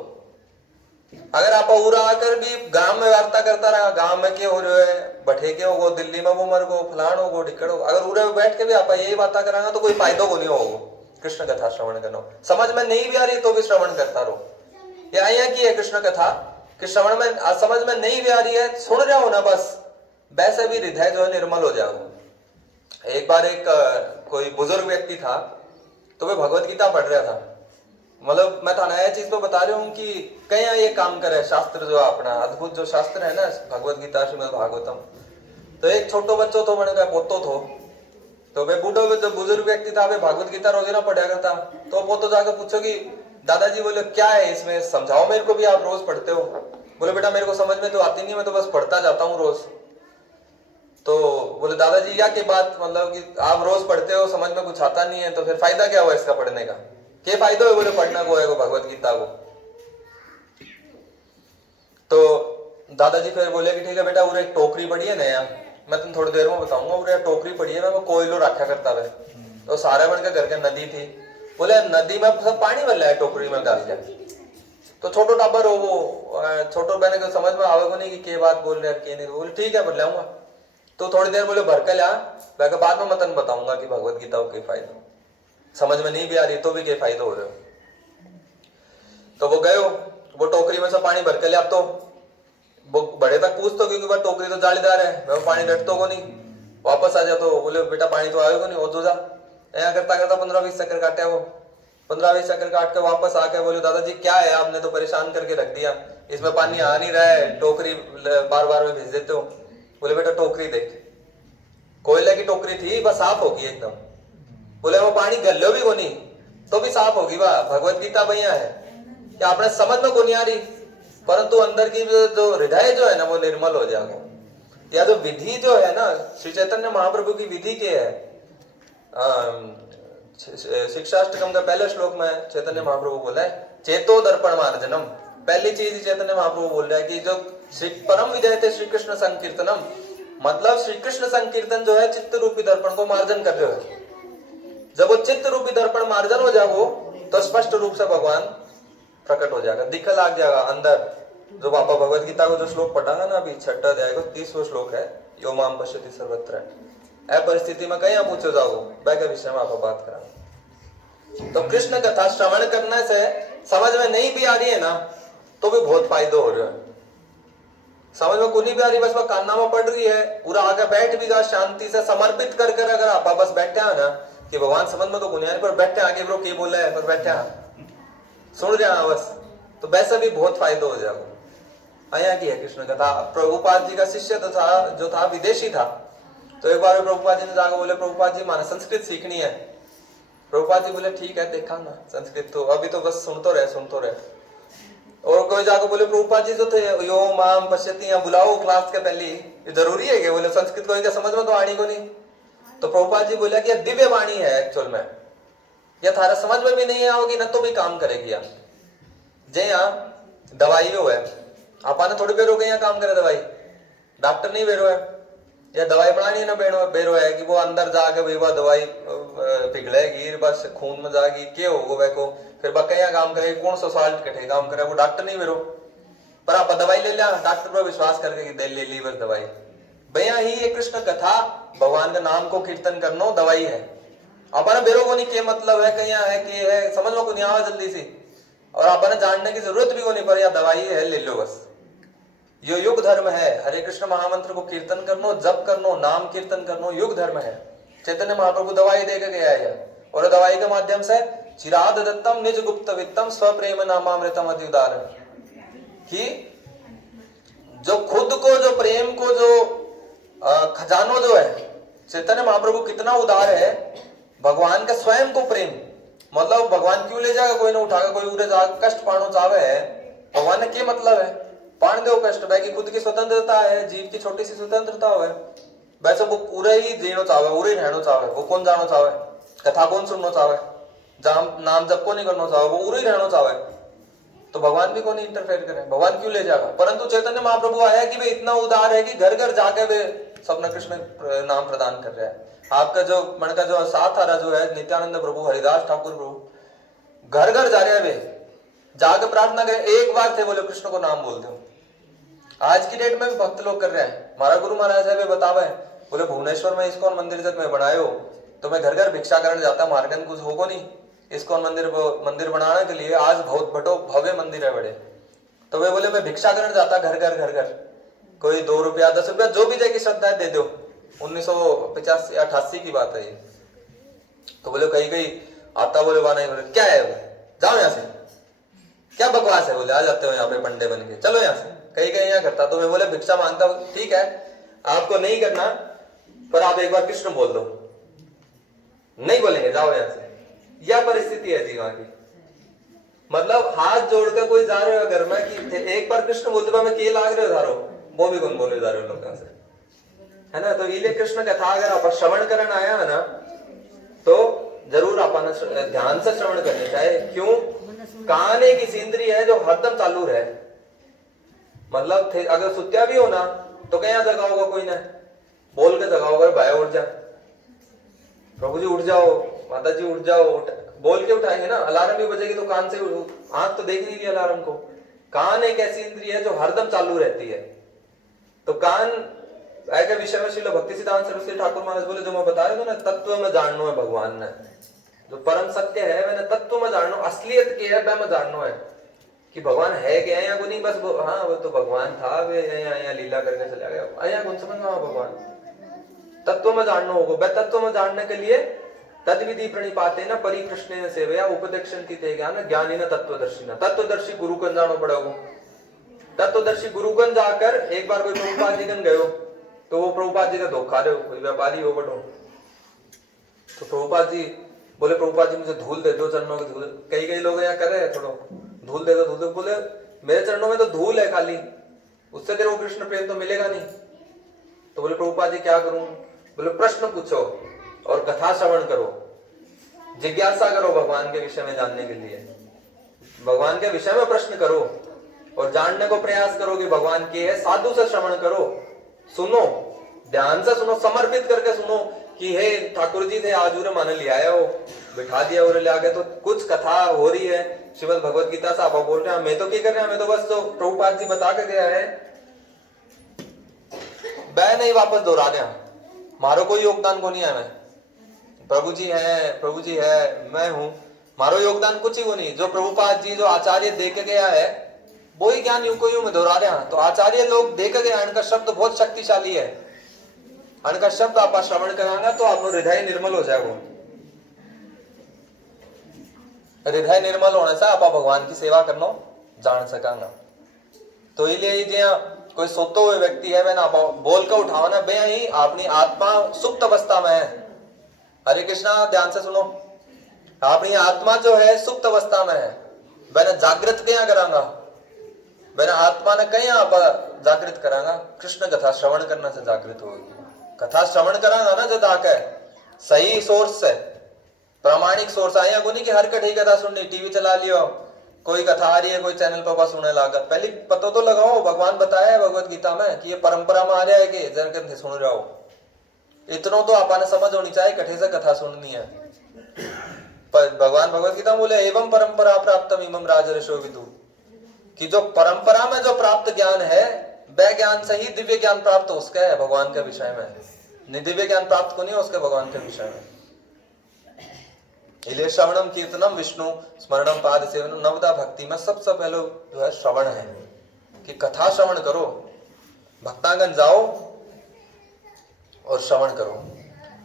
अगर आप उरा आकर भी गांव में वार्ता करता रहा, गांव में क्या हो रहा है, बठे के होगो, दिल्ली में वो मर गो, फलान होगो, ढिकड़ होगो, अगर उरे में बैठ के भी आप यही बातें कराना तो कोई फायदा को नहीं होगा। कृष्ण कथा श्रवण करना समझ में नहीं भी आ रही तो भी श्रवण करता रहो। ये आया की है कृष्ण कथा कि श्रवण में समझ में नहीं भी आ रही है सुन रहे हो ना, बस वैसे भी हृदय जो है निर्मल हो जाओ। एक बार एक कोई बुजुर्ग व्यक्ति था तो वह भगवत गीता पढ़ रहा था, मतलब मैं तो नया चीज तो बता रहा हूँ कि कहीं ये काम करे शास्त्र जो अपना अद्भुत जो शास्त्र है ना भगवत गीता श्रीमद् भागवतम। तो एक छोटो बच्चो तो मैंने कहा पोतो थो, तो वे बूढ़ो जो बुजुर्ग व्यक्ति था वे भगवत गीता रोजाना पढ़ा करता। तो पोतो जाकर पूछो कि दादाजी बोले क्या है इसमें समझाओ मेरे को भी, आप रोज पढ़ते हो। बोले बेटा मेरे को समझ में तो आती नहीं, मैं तो बस पढ़ता जाता हूँ रोज। तो बोले दादाजी या की बात मतलब कि आप रोज पढ़ते हो समझ में कुछ आता नहीं है तो फिर फायदा क्या हुआ इसका पढ़ने का, क्या फायदा है बोले पढ़ना को है भगवत गीता को। दादाजी फिर बोले कि ठीक है बेटा, उरे एक टोकरी पड़ी है ना यहाँ, मैं तुम थोड़ी देर में बताऊंगा, उरे टोकरी पड़ी है, मैं वो कोयलो रखा करता है। तो सारे बन के घर के नदी थी, बोले नदी में सब पानी भर है, टोकरी में डाल दिया। तो छोटो टाबर हो वो, छोटो बहने को समझ में आवेगा नहीं कि के बात बोल रहे हैं के नहीं, बोले ठीक है भर लाऊंगा। तो थोड़ी देर बोले भर के ला, मैं बाद में मतन बताऊंगा कि भगवत गीता को के फायदा, समझ में नहीं भी आ रही तो भी के फायदा हो रहे हो। तो वो गए, वो टोकरी में से पानी भर के ले, अब तो वो बड़े तक पूछ तो, क्योंकि बात टोकरी तो जालीदार है, वो पानी डटतो को नहीं, वापस आ जा। तो बोले बेटा पानी तो आएगा नहीं, वो तो जा। यहाँ करता करता 15-20 चक्कर काटे, वो 15-20 चक्कर काट के वापस आके बोले दादाजी क्या है, आपने तो परेशान करके रख दिया, इसमें पानी आ नहीं रहा है, टोकरी बार बार में भेज देते हो। बोले बेटा टोकरी देख, कोयले की टोकरी थी, बस साफ होगी एकदम। बोले वो पानी गल्लो भी को नहीं तो भी साफ होगी, वाह भगवत गीता भैया है कि आपने समझ में को नहीं आ रही, परंतु अंदर की जो हृदय जो है ना वो निर्मल हो जाएगा। या जो विधि जो है ना, श्री चैतन्य महाप्रभु की विधि की है, शिक्षाष्टकम का पहले श्लोक में चैतन्य महाप्रभु बोला है चेतो दर्पण मार्जनम। पहली चीज चैतन्य महाप्रभु बोल रहा है कि जो श्री परम विजय थे श्री कृष्ण संकीर्तनम, मतलब श्री कृष्ण संकीर्तन जो है चित्त रूपी दर्पण को मार्जन कर रहे हो। जब वो चित्त रूपी दर्पण मार्जन हो जाओ तो स्पष्ट रूप से भगवान प्रकट हो जाएगा, दिख लाग जाएगा अंदर। जो पापा भगवत गीता को जो श्लोक पढ़ांगा ना अभी 6 अध्याय को 30वां श्लोक है, यो माम पश्यति सर्वत्र। ऐ परिस्थिति में कहीं पूछो जाओ वह के विषय में आप बात करा। तो कृष्ण कथा श्रवण करने से समझ में नहीं भी आ रही है ना तो भी बहुत फायदा हो रहा है। समझ में को नहीं भी आ रही, बस वह कान्ना में पड़ रही है, पूरा आगे बैठ भी गा शांति से समर्पित कर कर अगर आप बस बैठे हैं ना कि भगवान समझ में तो गुनिया पर बैठे आगे ब्रो के बोला है पर बैठे सुन रहे बस, तो वैसे भी बहुत फायदा हो जाएगा। आया की है कृष्ण कथा। प्रभुपाद जी का शिष्य तो था, जो था विदेशी था। तो एक बार प्रभुपाद जी ने जाकर बोले प्रभुपाद जी माने संस्कृत सीखनी है। प्रभुपाद जी बोले ठीक है देखा ना संस्कृत, तो अभी तो बस सुन तो रहे। और कोई जाकर बोले प्रभुपाद जी जो थे यो माम पश्यति बुलाओ क्लास के पहले, ये जरूरी है कि बोले संस्कृत को इनका समझ में तो आनी को नहीं। तो प्रभुपाद जी बोले कि दिव्य वाणी है एक्चुअल में, यह थारा समझ में भी नहीं आओगी न तो भी काम करेगी। जे यहाँ दवाई हो है, आपने थोड़ी बेरो के यहाँ काम करे दवाई, डॉक्टर नहीं बेरो है, या दवाई बनानी ना बेरो है कि वो अंदर जाके भाई वह दवाई पिघलेगी बस खून में जाएगी क्या होगा वह को, फिर बक्का यहाँ काम करेगी कौन सा साल्ट कटे काम करे, वो डॉक्टर नहीं बेरो। पर आप दवाई ले लिया डॉक्टर पर विश्वास करके कि ले ली बस दवाई। भैया ही ये कृष्ण कथा भगवान का नाम को कीर्तन करना दवाई है। अपना बेरो को नहीं क्या मतलब है, कहीं है कि है समझ लो को नहीं आवा जल्दी से, और अपने जानने की जरूरत भी को नहीं, पर यह दवाई है ले लो बस। यो युग धर्म है, हरे कृष्ण महामंत्र को कीर्तन करनो, जप करनो, नाम कीर्तन करनो युग धर्म है। चैतन्य महाप्रभु दवाई देकर गया है, और दवाई के माध्यम से चिराद दत्तम निज गुप्त वित्तम स्वप्रेम नामामृतम अति उदार, कि जो खुद को जो प्रेम को जो खजानो जो है चैतन्य महाप्रभु कितना उदार है, भगवान का स्वयं को प्रेम, मतलब भगवान क्यों ले जाएगा कोई ना उठाकर, कोई उड़े जाकर कष्ट पानो चाहे है, भगवान ने क्या मतलब है पान दो कष्ट की खुद की स्वतंत्रता है, जीव की छोटी सी स्वतंत्रता हो, वैसे वो पूरे ही जीनो चाहे, पूरे रहना चाहे, वो कौन जानो चाहे, कथा कौन सुनना चाहे, जहां नाम जप को नहीं करना चाहे, वो पूरे ही रहना चाहे, तो भगवान भी को नहीं इंटरफेयर करे, भगवान क्यों ले जाएगा। परंतु चैतन्य महाप्रभु आया कि वे इतना उदार है कि घर घर जाके वे सबने कृष्ण नाम प्रदान कर रहा है। आपका जो मन का जो साथ आ रहा जो है नित्यानंद प्रभु, हरिदास ठाकुर प्रभु घर घर जा रहे हैं, वे जाकर प्रार्थना करें, एक बार थे बोले कृष्ण को नाम बोल दो। आज की डेट में भी भक्त लोग कर रहे हैं। हमारा गुरु महाराज है वे बतावे, बोले भुवनेश्वर में इस्कॉन मंदिर जब मैं बनाए हो तो मैं घर घर भिक्षा करने जाता, मार्गन कुछ होगा नहीं, इस्कॉन मंदिर बनाने के लिए आज बहुत बड़ो भव्य मंदिर है बड़े, तो वे बोले मैं भिक्षा करने जाता घर घर, कोई 2 रुपया 10 रुपया जो भी जाएगी श्रद्धा दे दो। 1985-88 की बात है ये। तो बोले कहीं आता, बोले वहां नहीं, बोले क्या है जाओ यहाँ से, क्या बकवास है, बोले आ जाते हो यहाँ पे पंडे बन के, चलो यहाँ से, कहीं यहाँ करता। तो मैं बोले भिक्षा मांगता हूँ, ठीक है आपको नहीं करना, पर आप एक बार कृष्ण बोल दो, नहीं बोलेंगे जाओ यहाँ से। यह परिस्थिति है जीवन की, मतलब हाथ जोड़कर कोई जा रहे हो घर में कि एक बार कृष्ण बोलते मैं के लाग रहे हो धारो, वो भी कौन बोले जा रहे हो लोगों से, है ना। तो ये कृष्ण कथा अगर आप श्रवण करने आया है ना तो जरूर अपन ध्यान से श्रवण करने चाहिए। क्यों? कान एक इंद्रिय है जो हरदम चालू रहे, मतलब अगर सुत्या भी हो ना तो क्या जगाओगा, कोई ना बोल के जगाओगे, भाई उठ जा, प्रभु जी उठ जाओ, माता जी उठ जाओ, बोल के उठाएंगे ना। अलार्म भी बजेगी तो कान से, आंख तो देख नहीं रही अलार्म को। कान एक ऐसी इंद्रिय है जो हरदम चालू रहती है। तो कान ऐसे विषय में श्रील भक्ति सिद्धांत सरस्वती ठाकुर महाराज बोले, जो मैं बता रहा हूँ ना, तत्व में जानना है भगवान ने, जो परम सत्य है मैंने तत्व में जानना, असलियत क्या है वह में जानना है कि भगवान है क्या है या को नहीं। बस हाँ वो तो भगवान था, वे यहाँ लीला करके चला गया, यहाँ कौन समझ में भगवान। तत्व में जानना होगा। वह तत्व में जानने के लिए तद विधि प्रणिपाते न परिकृष्ण सेवया उपदेक्षन्ति ते ज्ञान ज्ञानी न तत्वदर्शी न। तत्वदर्शी गुरु कन जानो पड़ेगा। तत्वदर्शी गुरु कन जाकर एक बार कोई प्रभुपाद जी कन गयो तो वो प्रभुपाद जी का धोखा रहे हो, कोई व्यापारी हो बटो, तो प्रभुपाद जी बोले, प्रभुपाद जी मुझे धूल दे दो चरणों की धूल। कई लोग यहाँ कर रहे हैं, थोड़ा धूल दे दो, धूल दो। बोले मेरे चरणों में तो धूल है खाली, उससे तेरे को कृष्ण प्रेम तो मिलेगा नहीं। तो बोले प्रभुपाद जी क्या करूं? बोले प्रश्न पूछो और कथा श्रवण करो, जिज्ञासा करो भगवान के विषय में जानने के लिए। भगवान के विषय में प्रश्न करो और जानने को प्रयास करो कि भगवान के है। साधु से श्रवण करो, सुनो, ध्यान से सुनो, समर्पित करके सुनो कि हे ठाकुर जी थे आज उरे माने लिया है, वो बिठा दिया उरे ले आगे, तो कुछ कथा हो रही है श्रीमद् भगवत गीता से, आप बोल रहे हैं मैं तो क्या कर रहा हूं, मैं तो बस जो प्रभुपाद जी बता के गया है वह नहीं वापस दोहरा रहा, मारो कोई योगदान को नहीं है। मैं प्रभु जी है, मैं हूं, मारो योगदान कुछ ही को नहीं। जो प्रभुपाद जी जो आचार्य दे के गया है वो ही ज्ञान यूं को यूं में दोहरा रहे हैं। तो आचार्य लोग दे के गया, इनका शब्द बहुत शक्तिशाली है, इनका शब्द आप श्रवण कराएंगे तो आप हृदय निर्मल हो जाएगा। हृदय निर्मल होने से आप भगवान की सेवा करना जान सकांगा। तो इसलिए जो कोई सोते हुए व्यक्ति है वह ना बोल कर उठाओ ना, बे ही अपनी आत्मा सुप्त अवस्था में है। हरे कृष्णा, ध्यान से सुनो, अपनी आत्मा जो है सुप्त अवस्था में है, वह जागृत क्या करांगा, वह आत्मा ने कहीं आप जागृत करांगा, कृष्ण कथा श्रवण करने से जागृत होगी। कथा श्रवण करांगा ना जब आके सही सोर्स से, प्रामाणिक सोर्स आया को नहीं कि हर कठी कथा सुननी, टीवी चला लियो, कोई कथा आ रही है कोई चैनल पर बस सुनने लागत। पहले पता तो लगाओ, भगवान बताया है भगवत गीता में कि ये परंपरा में आ रहा है कि जन सुन रहा हो, इतना तो आपने समझ होनी चाहिए कठे से कथा सुननी है। पर भगवान भगवत गीता बोले एवं परंपरा प्राप्तम इमं राजर्षयो विदु, कि जो परंपरा में जो प्राप्त ज्ञान है वह ज्ञान से ही दिव्य ज्ञान प्राप्त उसका है भगवान के विषय में, दिव्य ज्ञान प्राप्त को नहीं उसके भगवान के विषय में। इसलिए श्रवणम कीर्तनम विष्णु स्मरणम पाद सेवनम, नवदा भक्ति में सबसे पहले जो है श्रवण है कि कथा श्रवण करो, भक्तागण जाओ और श्रवण करो।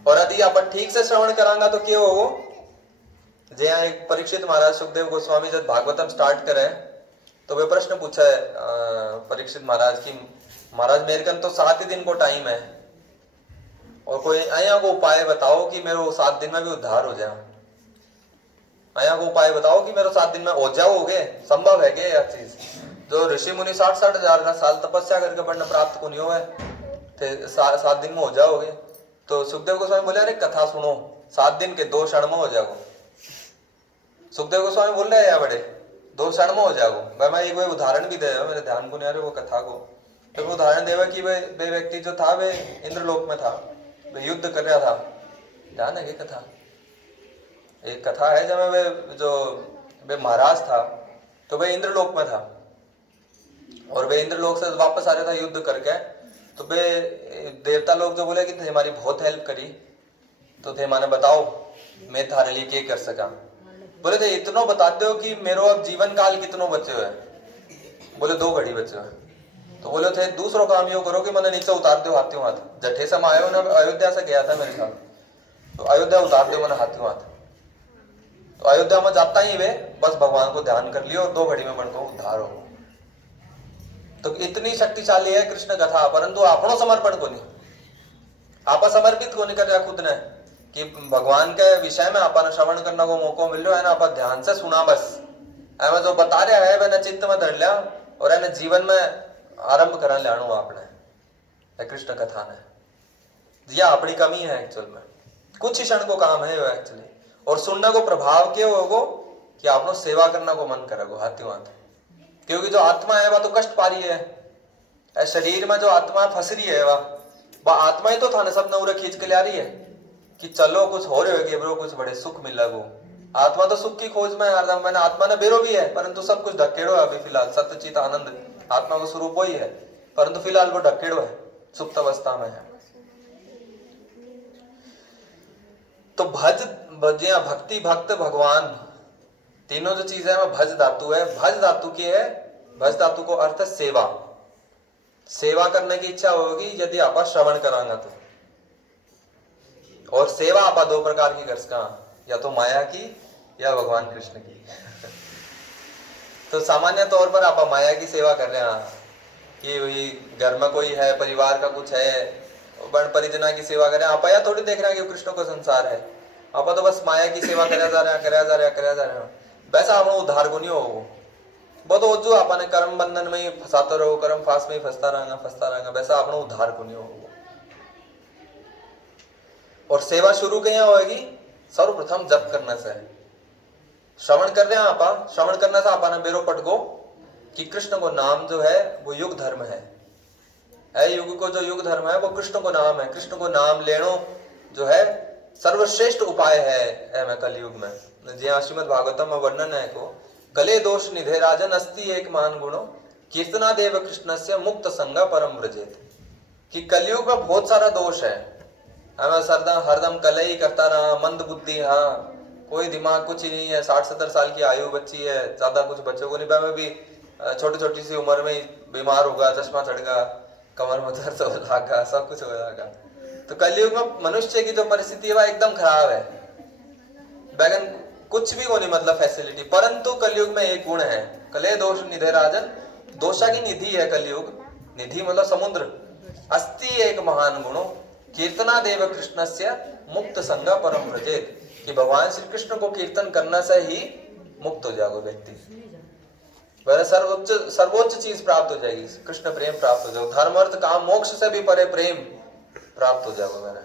और यदि आप ठीक से श्रवण करांगा तो क्या हो, जहाँ एक परीक्षित महाराज सुखदेव गोस्वामी जब भागवतम स्टार्ट करे तो वे प्रश्न पूछा है परीक्षित महाराज की, महाराज मेरे कन तो 7 ही दिन को टाइम है और कोई आया को उपाय बताओ कि मेरे 7 दिन में भी उद्धार हो जाए। आया को उपाय बताओ कि मेरे 7 दिन में हो जाओगे, संभव है क्या यह चीज? जो ऋषि मुनि 60-60 हजार साल तपस्या करके पढ़ना प्राप्त को नहीं हुआ है, 7 दिन में हो जाओगे। तो सुखदेव गोस्वामी बोले अरे कथा सुनो, 7 दिन के 2 क्षण में हो जाओ। सुखदेव गोस्वामी बोल रहे हैं बड़े 2 क्षण में हो जाओ। मैं एक उदाहरण भी दे, मेरे ध्यान को नहीं आ रहा वो कथा को, तो उदाहरण देवा कि वे व्यक्ति जो था वे इंद्रलोक में था, वे युद्ध कर रहा था, ध्यान है कथा। एक कथा है जब वे महाराज था तो वे इंद्रलोक में था और वे इंद्रलोक से वापस आ रहा था युद्ध करके। तो वे देवता लोग जो बोले कि थे हमारी बहुत हेल्प करी, तो थे माने बताओ मैं थारे लिए क्या कर सका। बोले थे इतना बता दो कि मेरो अब जीवन काल कितनो बचे हुए। बोले 2 घड़ी बचे हुए। तो बोले थे दूसरो काम यो करो कि मैंने नीचे उतार दो हाथों हाथ। जठे समय आयो ना, अयोध्या से गया था मेरे साथ, तो अयोध्या उतार दो मैंने हाथों हाथ। तो अयोध्या में जाता ही वे बस भगवान को ध्यान कर लियो और 2 घड़ी में बनकर उद्धार हो। तो इतनी शक्तिशाली है कृष्ण कथा, परंतु आपनो समर्पण को नहीं, आप समर्पित को नहीं कर रहा खुद ने कि भगवान के विषय में आपने श्रवण करने को मौका मिल रहा है ना, आप ध्यान से सुना बस। एवं जो बता रहा है मैंने चित्त में धर लिया और एने जीवन में आरंभ करा लियाणु आपने कृष्ण कथा ने। यह अपनी कमी है एक्चुअल में, कुछ ही क्षण को काम है वो एक्चुअली। और सुनने को प्रभाव क्या होगो कि आपनो सेवा करने को मन करेगो हाथों हाथ, क्योंकि जो आत्मा है वह तो कष्ट पा रही है, ए शरीर में जो आत्मा फंस रही है वह आत्मा ही तो था ना, सब नौरे खींच के ला रही है कि चलो कुछ हो रहे हो ब्रो, कुछ बड़े सुख मिला वो। आत्मा तो सुख की खोज में हरदम, मैंने आत्मा ने बेरो भी है परंतु सब कुछ ढकेड़ो है अभी फिलहाल। सत्य चित आनंद आत्मा को स्वरूप वही है परंतु फिलहाल वो ढकेड़ो है, सुप्त अवस्था में है। तो भजिया भक्ति भक्त भगवान तीनों जो चीजें हैं भज धातु है। भज धातु की है, भज धातु को अर्थ है सेवा। सेवा करने की इच्छा होगी यदि आप श्रवण करांगा तो। और सेवा आप दो प्रकार की कर सका, या तो माया की या भगवान कृष्ण की। तो सामान्य तौर पर आप माया की सेवा कर रहे हैं कि वही घर में कोई है, परिवार का कुछ है, बड़ परिजना की सेवा करें आप, या थोड़ी देख रहे हैं कि कृष्ण को संसार है, आप तो बस माया की सेवा करा जा रहे हैं। वैसा आप उद्धार को नहीं हो वो तो जो आपने कर्म बंधन में ही फंसाते रहो, कर्म फास में ही फंसता रहेगा, वैसा आप उद्धार को नहीं हो। और सेवा शुरू कहीं होगी, सर्वप्रथम जप करने से। श्रवण कर रहे हैं आप, श्रवण करने से आपने बेरो पटको कि कृष्ण को नाम जो है वो युग धर्म है। युग को जो युग धर्म है वो कृष्ण को नाम है। कृष्ण को नाम लेनो जो है सर्वश्रेष्ठ उपाय है मैं कलयुग में। जी श्रीमद् भागवतम में वर्णन है को कले दोष निधे राजन अस्ति एक मान गुणो कीर्तना देव कृष्ण से मुक्त संगा परम व्रजेत। कि कलयुग में बहुत सारा दोष है, हमें हरदम कले ही करता रहा, मंद बुद्धि, हाँ कोई दिमाग कुछ ही नहीं है, 60-70 साल की आयु बच्ची है, ज्यादा कुछ बच्चों को नहीं। मैं भी छोटी सी उम्र में ही बीमार होगा, चश्मा चढ़ेगा, कमर में दर्द हो जाएगा, सब कुछ हो जाएगा। तो कलयुग में मनुष्य की जो परिस्थिति है वह एकदम खराब है। बैगन कुछ भी को नहीं मतलब फैसिलिटी, परंतु कलयुग में एक गुण है, कले दोष निधे राजन, दोषा की निधि है कलयुग। निधि मतलब समुद्र। अस्ति एक महान गुणो कीर्तना देव कृष्ण से मुक्त संगा परम व्रजेत। कि भगवान श्री कृष्ण को कीर्तन करने से ही मुक्त हो जाएगा व्यक्ति, वह सर्वोच्च चीज प्राप्त हो जाएगी, कृष्ण प्रेम प्राप्त हो जाएगा। धर्म अर्थ काम मोक्ष से भी परे प्रेम प्राप्त हो जाएगा। मैंने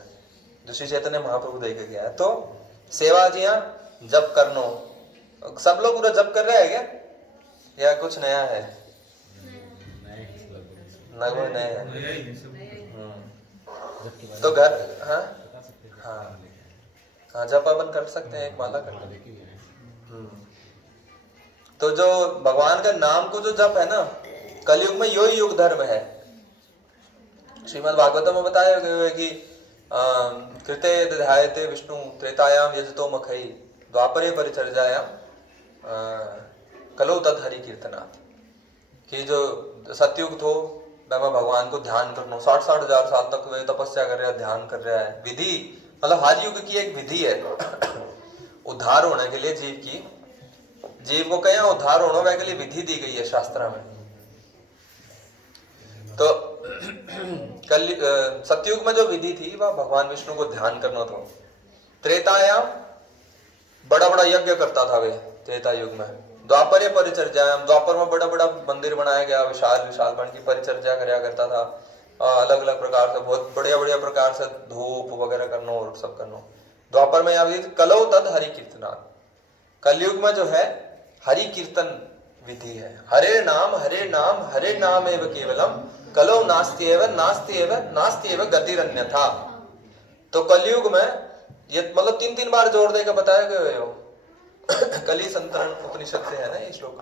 दूसरी चैतन्य महाप्रभु देखे गया है। तो सेवा जी जप करनो, सब लोग पूरा जप कर रहे हैं क्या या कुछ नया है? नया है। तो घर हाँ जप अपन कर सकते हैं, एक माला कर सकते हैं। तो जो भगवान का नाम को जो जप है ना, कलयुग में यो युग धर्म है। श्रीमद् भागवतम में बताया गया है कि कृते ध्यायते विष्णु त्रेतायाम यजतो मखई द्वापरे परिचर्यायाम कलो तद हरि कीर्तनात्। कि जो सतयुग थो मैं भगवान को ध्यान करना, 60-60 हजार साल तक वे तपस्या कर रहा है, ध्यान कर रहा है। विधि मतलब हर युग की एक विधि है उद्धार होने के लिए। जीव को कहीं उद्धार होने वह के लिए विधि दी गई है शास्त्र में। तो कल सतयुग में जो विधि थी वह भगवान विष्णु को ध्यान करना था। त्रेतायाम बड़ा बड़ा यज्ञ करता था वे त्रेता युग में। द्वापर परिचर्यायाम, द्वापर में बड़ा बड़ा मंदिर बनाया गया, विशाल विशाल बन की परिचर्या कराया करता था। अलग अलग प्रकार से बहुत बढ़िया प्रकार से धूप वगैरह करना और सब करना। द्वापर में यहाँ कलो तद हरि कीर्तना। कलयुग में जो है हरि कीर्तन विधि है। हरे नाम एव केवलम कलो नास्ति एव गतिरन्यथा। तो कलयुग में ये मतलब 3 बार जोर देकर बताया गया हो कली संतरण उपनिषद से है ना ये श्लोक,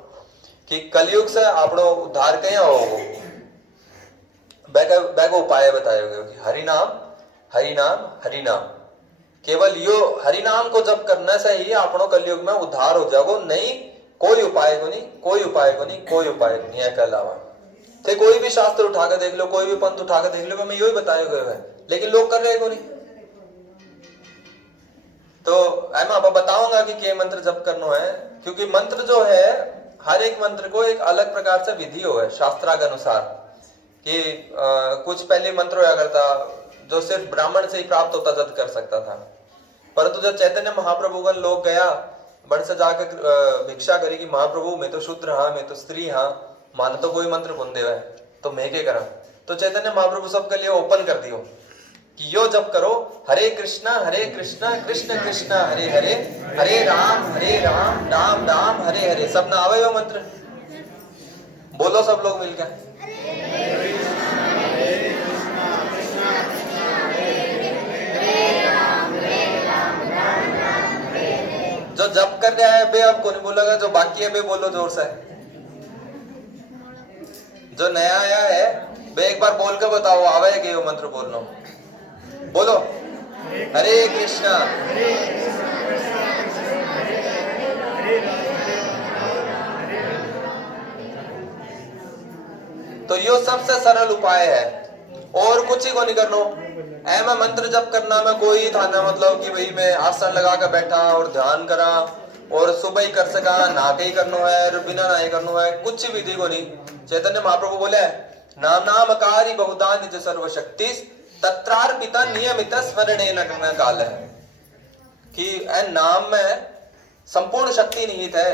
कि कलयुग से आपनो उद्धार कया हो बैग उपाय बताया गया कि हरि नाम केवल यो हरि नाम को जप करने से ही आपनो कलयुग में उद्धार हो जाओगे। नहीं कोई उपाय को नहीं है कहलावा। थे कोई भी शास्त्र उठा कर देख लो, कोई भी पंथ उठा कर देख लो, मैं यही बताया गया है, लेकिन लोग कर रहे को नहीं। तो मैं आपको बताऊंगा कि क्या मंत्र जप करना है, क्योंकि मंत्र जो है हर एक मंत्र को एक अलग प्रकार से विधि हो है शास्त्रा के अनुसार। कि कुछ पहले मंत्र होया करता जो सिर्फ ब्राह्मण से ही प्राप्त होता जब कर सकता था, परंतु जब चैतन्य महाप्रभु का लोग गया बड़ से जाकर भिक्षा करी कि महाप्रभु मैं तो शूद्र हाँ, मैं तो स्त्री हाँ, मान तो कोई मंत्र कौन देवा है, तो मैं क्या करा। तो चैतन्य महाप्रभु सबके लिए ओपन कर दियो कि यो जप करो हरे कृष्णा कृष्ण कृष्ण हरे हरे, हरे राम राम राम हरे हरे। सब ना आवे वो मंत्र, बोलो सब लोग मिलकर कर रहा है बे, अब कौन बोलेगा? जो बाकी है बे बोलो जोर से। जो नया आया है बे एक बार बोल के बताओ, आवे कि वो मंत्र बोलना, बोलो हरे कृष्णा। तो यो सबसे सरल उपाय है, और कुछ ही को नहीं करना। ऐ मैं मंत्र जप करना में कोई था ना, मतलब कि भाई मैं आसन लगा कर बैठा और ध्यान करा और सुबह ही कर सका, ना के ही करना है और बिना ना ही करना है, कुछ विधि को नहीं। चैतन्य महाप्रभु बोले नाम नामकारी बहुधा निज सर्वशक्ति तत्रार्पिता नियमित स्मरणेन काल है, कि नाम में संपूर्ण शक्ति निहित है,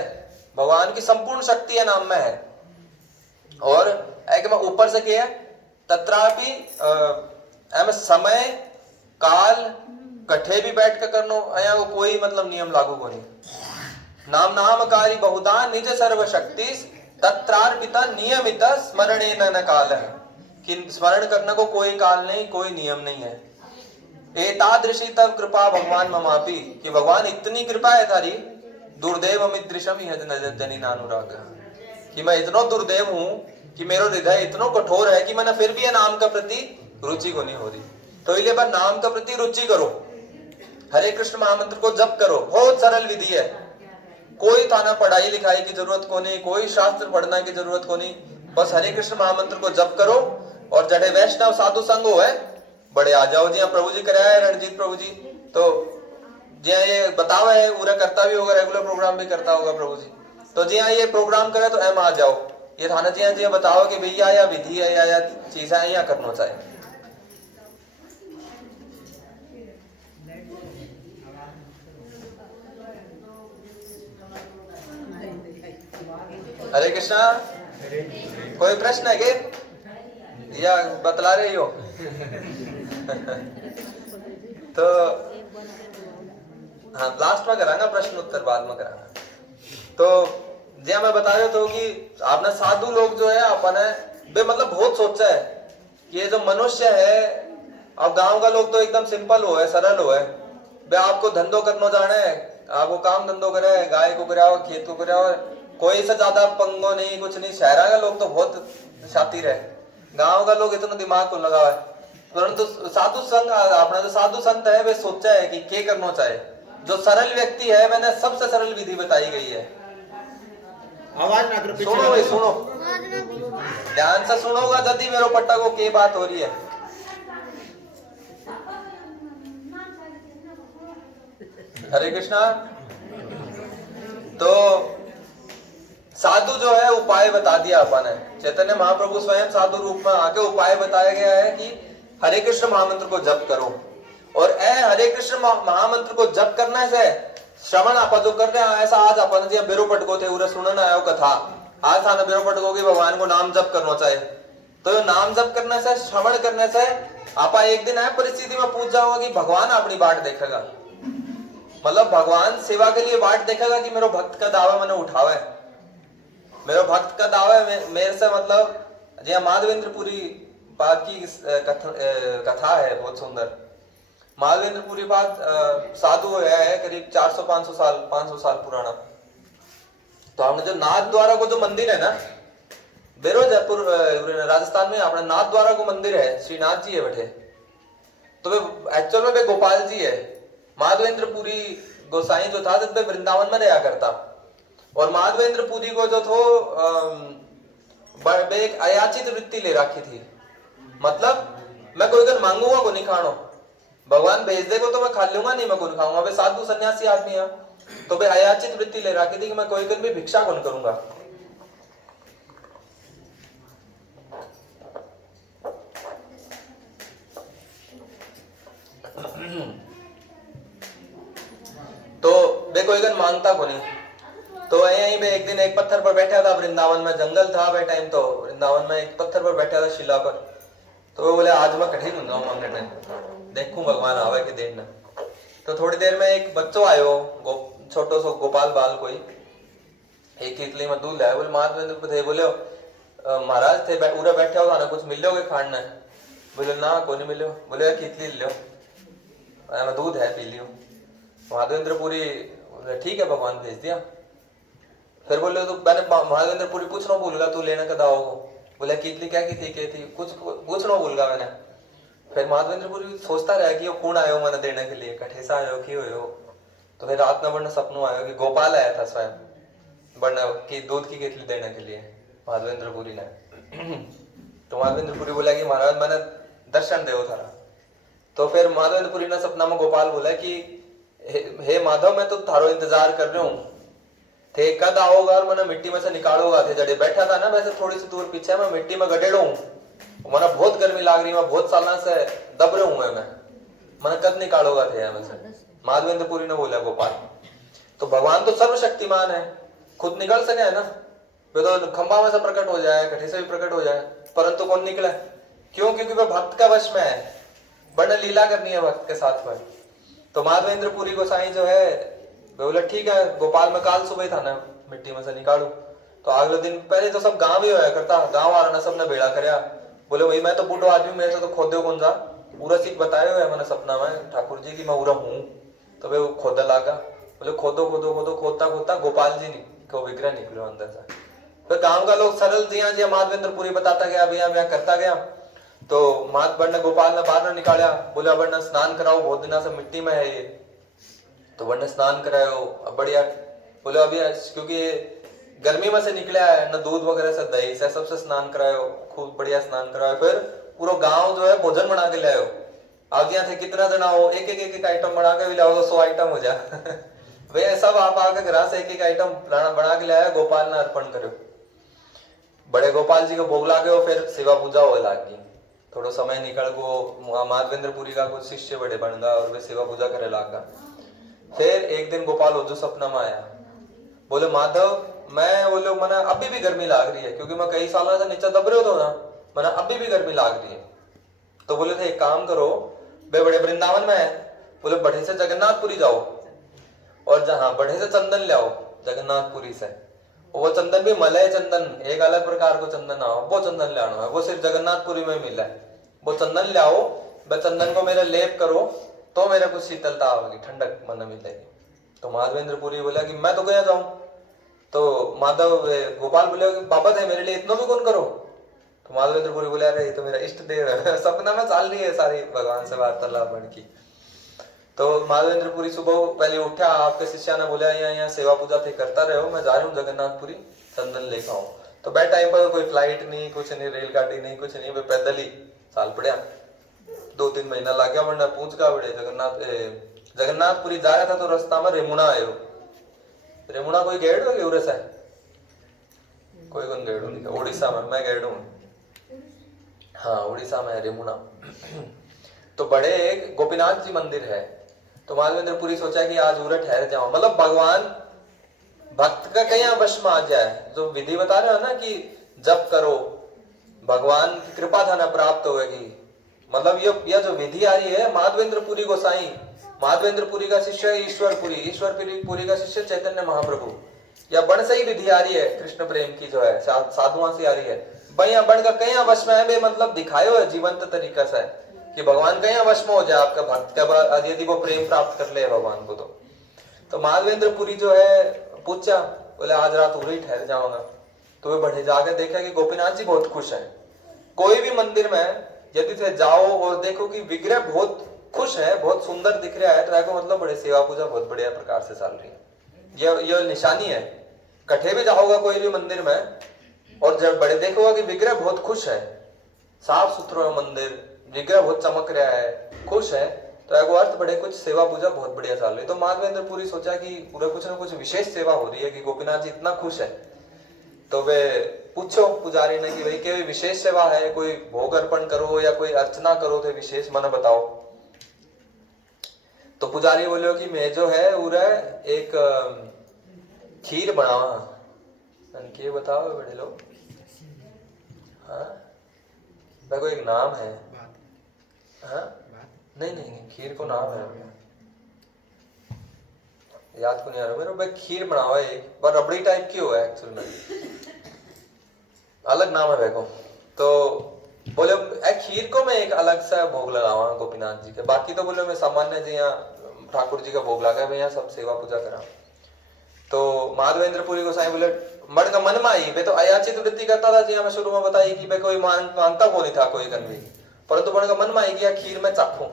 भगवान की संपूर्ण शक्ति है नाम में है। और एक में ऊपर से क्या है, तत्रापि समय काल कठे भी बैठ कर करनो, अया को कोई मतलब नियम लागू को नहीं। नाम नामकारी बहुधा निज सर्वशक्ति तत्रार्पिता नियमित स्मरणेन न काल है, कि स्मरण करने को कोई काल नहीं, कोई नियम नहीं है। एतादृशी तब कृपा भगवान ममापि, कि भगवान इतनी कृपा है तारी, दुर्देव अमिदृशम जनी नानुराग, कि मैं इतना दुर्देव हूं कि मेरा हृदय इतना कठोर है कि मैंने फिर भी नाम का प्रति रुचि को नहीं हो रही। तो इसलिए बार नाम का प्रति रुचि करो, हरे कृष्ण महामंत्र को जप करो, बहुत सरल विधि है। कोई थाना पढ़ाई लिखाई की जरूरत को नहीं, कोई शास्त्र पढ़ना की जरूरत को नहीं, बस हरे कृष्ण महामंत्र को जप करो। और जड़े वैष्णव साधु संग हो है बड़े आ जाओ, जी प्रभु जी कराया है रणजीत प्रभु जी, तो जी ये बतावा है, पूरा करता भी होगा, रेगुलर प्रोग्राम भी करता होगा प्रभु जी, तो जी ये प्रोग्राम करे तो एम आ जाओ, ये थाना जी बताओ कि भैया या विधि है या चीज है या करना चाहिए। हरे कृष्णा, कोई प्रश्न है क्या या बतला रही हो? तो हाँ लास्ट में करांगा, प्रश्न उत्तर बाद में करांगा। तो जी मैं बता रहे तो कि आपने साधु लोग जो है अपने बे मतलब बहुत सोचा है कि ये जो मनुष्य है, अब गांव का लोग तो एकदम सिंपल हो है, सरल हो है, बे आपको धंधो करना जाना है, आपको काम धंधो करे, गाय को कराओ, खेत को कराओ, कोई से ज्यादा पंगो नहीं, कुछ नहीं। शहर का लोग तो बहुत शातिर है, गांव का लोग इतना दिमाग को लगा है। परंतु साधु संघ, अपना जो साधु संत है वे सोचा है कि क्या करना चाहिए। जो सरल व्यक्ति है, मैंने सबसे सरल विधि बताई गई है। आवाज ना करो, सुनो भाई सुनो, ध्यान से सुनोगा जल्दी मेरो पट्टा को के बात हो रही है। हरे कृष्णा। तो साधु जो है उपाय बता दिया अपन ने, चैतन्य महाप्रभु स्वयं साधु रूप में आके उपाय बताया गया है कि हरे कृष्ण महामंत्र को जप करो। और हरे कृष्ण महामंत्र को जप करने से श्रवण आप जो कर रहे हैं, ऐसा आज अपन जी बेरो पटको थे उरे सुनना आयो कथा, आज थाना बेरो पटको की भगवान को नाम जप करना चाहिए। तो नाम जप करने से, श्रवण करने से आप एक दिन है परिस्थिति में पूछ जाओगे कि भगवान अपनी बाट देखेगा, मतलब भगवान सेवा के लिए बाट देखेगा कि मेरे भक्त का दावा मैंने उठावा है, मेरे भक्त का दावा है मेरे से। मतलब जी माधवेंद्रपुरी पाद की कथा है बहुत सुंदर। माधवेंद्रपुरी पाद साधु है करीब 400-500 साल पुराना। तो हमने जो नाथ द्वारा को जो मंदिर है ना, बेरो जयपुर राजस्थान में अपना नाथ द्वारा को मंदिर है, श्रीनाथ जी है बैठे, तो वे एक्चुअल में वे गोपाल जी है। माधवेंद्रपुरी गोसाई जो था जब वृंदावन में रहा करता, और माधवेंद्रपुरी को जो थो एक अयाचित वृत्ति ले रखी थी, मतलब मैं कोई दिन मांगूंगा को नहीं खानो, भगवान भेज देगा तो मैं खा लूंगा, नहीं मैं कौन खाऊंगा। वे साधु सन्यासी आदमी है, तो वे अयाचित वृत्ति ले रखी थी कि मैं कोई दिन भी भिक्षा कौन करूंगा। तो वे कोई दिन मांगता को नहीं। तो यहीं पे एक दिन एक पत्थर पर बैठा था, वृंदावन में जंगल था वे टाइम, तो वृंदावन में एक पत्थर पर बैठा था शिला पर। तो वो बोले आज मैं कठिन हूँ मांगने में, देखूं भगवान आवे के दिन ना। तो थोड़ी देर में एक बच्चो आयो, छोटो सो गोपाल बाल कोई, एक कितली में दूध लाया। बोले माधवेंद्र थे, बोले महाराज थे उरे बैठे हो ना, कुछ मिलोगे खाने? बोले ना कोई नहीं मिलो। बोले कितली लो, दूध है पी लियो। माधवेंद्रपुरी बोले ठीक है, भगवान भेज दिया। फिर बोले तो मैंने माधवेंद्रपुरी पूछना भूल गया, तू लेने कदा आओ? बोले कितनी क्या की थी कुछ पूछना भूल गया मैंने। फिर माधवेंद्रपुरी सोचता रहा कि वो कौन आयो मैंने देने के लिए, कठेसा आयो की हो। तो फिर रात में बढ़ना सपनों आयो कि गोपाल आया था स्वयं बढ़ना की दूध की केतली देने के लिए माधवेंद्रपुरी ने। तो माधवेंद्रपुरी बोला कि महाराज मैंने दर्शन दे थारा। तो फिर माधवेंद्रपुरी ने सपना में गोपाल बोला कि हे माधव, मैं तो थारो इंतजार कर रहा हूँ, थे कद आओगा और मैंने मिट्टी में से निकालोगा। थे जड़े बैठा था ना वैसे थोड़ी सी दूर पीछे मैं मिट्टी में गडेड़ा हूँ, मैंने बहुत गर्मी लाग रही, मैं बहुत साल से दब रहा हूँ मैंने कद निकालोगा थे में से। माधवेंद्रपुरी ने बोला गोपाल, तो भगवान तो सर्वशक्तिमान है, खुद निकल सके है ना, वे तो खंबा में से प्रकट हो जाए, कठी से भी प्रकट हो जाए, परंतु कौन निकला? क्यों? क्योंकि वह भक्त का वश में है, बड़ा लीला करनी है भक्त के साथ में। तो माधवेंद्रपुरी गोसाई जो है बोले ठीक है, गोपाल में काल सुबह था ना मिट्टी में से निकालू। तो अगले दिन पहले तो सब गांव ही होया करता, गांव वाला ने सबने बेड़ा करया। बोले भाई मैं तो बूढ़ो आदमी, मेरे से तो खोदे कौन सा, पूरा सीख बताया हुआ है मैंने सपना में ठाकुर जी की मैं पूरा हूँ। तो वे खोदा लागा, बोले खोदो खोदो खोदो, खोदता खोदता गोपाल जी को विग्रह निकलो अंदर से। फिर गांव का लोग सरल जिया जिया माधवेंद्रपुरी बताता गया, भैया करता गया। तो माधव ने गोपाल ने बाहर निकाला, बोला बड़ना स्नान कराओ, बहुत दिनों से मिट्टी में है ये। तो बड़ने स्नान करायो, अब बढ़िया बोले अभी क्योंकि गर्मी में से निकला है न, दूध वगैरह से दही से सबसे स्नान करायो, खूब बढ़िया स्नान करायो। फिर पूरा गांव जो है भोजन बना के लाओ। अब यहाँ थे कितना जना हो, एक एक आइटम बना के भी लाओ तो 100 आइटम हो जाए। वे सब आप आके घर से एक एक आइटम बना के लाया, गोपाल ने अर्पण करो। बड़े गोपाल जी को भोग लागे, फिर सेवा पूजा हो लागी। थोड़ा समय निकल गो, माधवेंद्रपुरी का कुछ शिष्य बड़े बन गया और वे सेवा पूजा करे लागा। फिर एक दिन गोपाल जो सपना में आया, बोले माधव मैं बोले मना अभी भी गर्मी लाग रही है, क्योंकि मैं कई सालों से नीचे दब रहे हो ना, मना अभी भी गर्मी लाग रही है। तो बोले थे एक काम करो, वे बड़े वृंदावन में है, बोले बढ़े से जगन्नाथपुरी जाओ और जहां बढ़े से चंदन ले आओ जगन्नाथपुरी से। वो चंदन भी मलय चंदन, एक अलग प्रकार को चंदन आओ, वो चंदन ले आना है, वो सिर्फ जगन्नाथपुरी में मिला है। वो चंदन ले आओ, वह चंदन को मेरा लेप करो तो मेरे को शीतलता आएगी, ठंडक मन मिलेगी। तो माधवेंद्रपुरी बोला कि मैं तो गया जाऊं। तो माधव गोपाल बोले बाबा थे मेरे लिए इतना भी कौन करो। तो माधवेंद्रपुरी बोले अरे ये तो मेरा इष्ट देव है। सपना में चाल रही है सारी भगवान से वार्तालाप बन की। तो माधवेंद्रपुरी सुबह पहले उठा, आपके शिष्या ने बोला यहाँ सेवा पूजा थे करता रहे हो, मैं जा रही हूँ जगन्नाथपुरी चंदन लेकर आऊं। तो बैठ टाइम पर कोई फ्लाइट नहीं, कुछ नहीं, रेलगाड़ी नहीं, कुछ नहीं, वे पैदल ही चाल पड़ा। 2-3 महीना लग गया, वरना पूछ का बड़े जगन्नाथपुरी जा रहा था तो रास्ता में रेमुणा आयो। रेमुणा कोई गेड़ हो गया उड़ीसा, कोई कौन गेड़ हो, उड़ीसा में मैं गेड़ हूँ, हाँ उड़ीसा में है रेमुणा। तो बड़े एक गोपीनाथ जी मंदिर है। तो माधवेंद्रपुरी सोचा कि आज उरे ठहर जाओ, मतलब भगवान भक्त का कहीं वश में आ जाए। जो विधि बता रहे हो ना कि जप करो भगवान की कृपा धन प्राप्त होगी, मतलब ये जो विधि आ रही है माधवेंद्रपुरी गोसाई, माधवेंद्रपुरी का शिष्य है ईश्वरपुरी का शिष्य चैतन्य महाप्रभु, या बन से ही विधि आ रही है कृष्ण प्रेम की जो है साधुओं से आ रही है। भैया बन का कहीं वश में है, मतलब दिखायो है जीवंत तरीका से कि भगवान कहीं वश में हो जाए आपका भक्त के बाद यदि वो प्रेम प्राप्त कर ले भगवान को। तो माधवेंद्रपुरी जो है पूछा, बोले आज रात उरे ही ठहर जाऊंगा। तो वे बढ़े जाके देखा कि गोपीनाथ जी बहुत खुश है। कोई भी मंदिर में यदि थे जाओ और देखो कि विग्रह बहुत खुश है, बहुत सुंदर दिख रहा है, तो मतलब बड़े सेवा पूजा बहुत बढ़िया प्रकार से चल रही है। यह निशानी है। कठे भी जाओगा कोई भी मंदिर में और जब बड़े देखोगा कि विग्रह बहुत खुश है, साफ सुथरा मंदिर, विग्रह बहुत चमक रहा है, खुश है, तो एगो अर्थ बड़े कुछ सेवा पूजा बहुत बढ़िया चल रही है। तो माधवेंद्रपुरी सोचा कि पूरा कुछ ना कुछ विशेष सेवा हो रही है कि गोपीनाथ जी इतना खुश है। तो वे पूछो पुजारी ने कि भाई कोई विशेष सेवा है, कोई भोग अर्पण करो या कोई अर्चना करो तो विशेष मन बताओ। तो पुजारी बोले कि मैं जो है उरा एक खीर बनावा, के बताओ बड़े लोग, हाँ कोई एक नाम है, हाँ नहीं खीर को नाम है, याद को नहीं आ रहा मेरे भाई। खीर बनावा एक बार, रबड़ी टाइप की हुआ है एक्चुअल में, अलग नाम है देखो। तो बोले खीर को मैं एक अलग सा भोग लगावा गोपीनाथ जी के, बाकी तो बोले मैं सामान्य जी यहाँ ठाकुर जी का भोग लगा, मैं यहाँ सब सेवा पूजा करा। तो माधवेंद्रपुरी गोसाई बोले मड़ का मन में आई वे तो अयाचित वृत्ति करता था जी, हमें शुरू में बताई कि भाई कोई मांगता को नहीं था कोई कन्वी, परंतु बड़ का मन में आई कि यार खीर में चाखूं,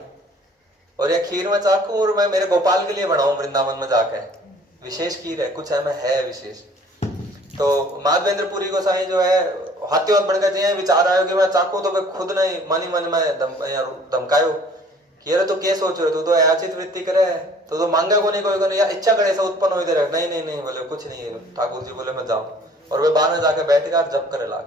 और यह खीर में चाखूं और मैं मेरे गोपाल के लिए बनाऊं वृंदावन में जाके, विशेष खीर है, कुछ है में है विशेष। तो माधवेंद्रपुरी गोसाई जो है हाथीवत बनकर जे विचार आयो कि मैं चाखूं, तो मैं खुद नहीं मन ही मन में धमकायो कि अरे तो क्या सोच रहे तू तो अयाचित वृत्ति करे है, तो मांगे को नहीं कोई या इच्छा करे से उत्पन्न होते रहे, नहीं नहीं नहीं बोले कुछ नहीं है। ठाकुर जी बोले मैं जाऊं, और वे बाहर में जाके बैठ कर जप करे लाग।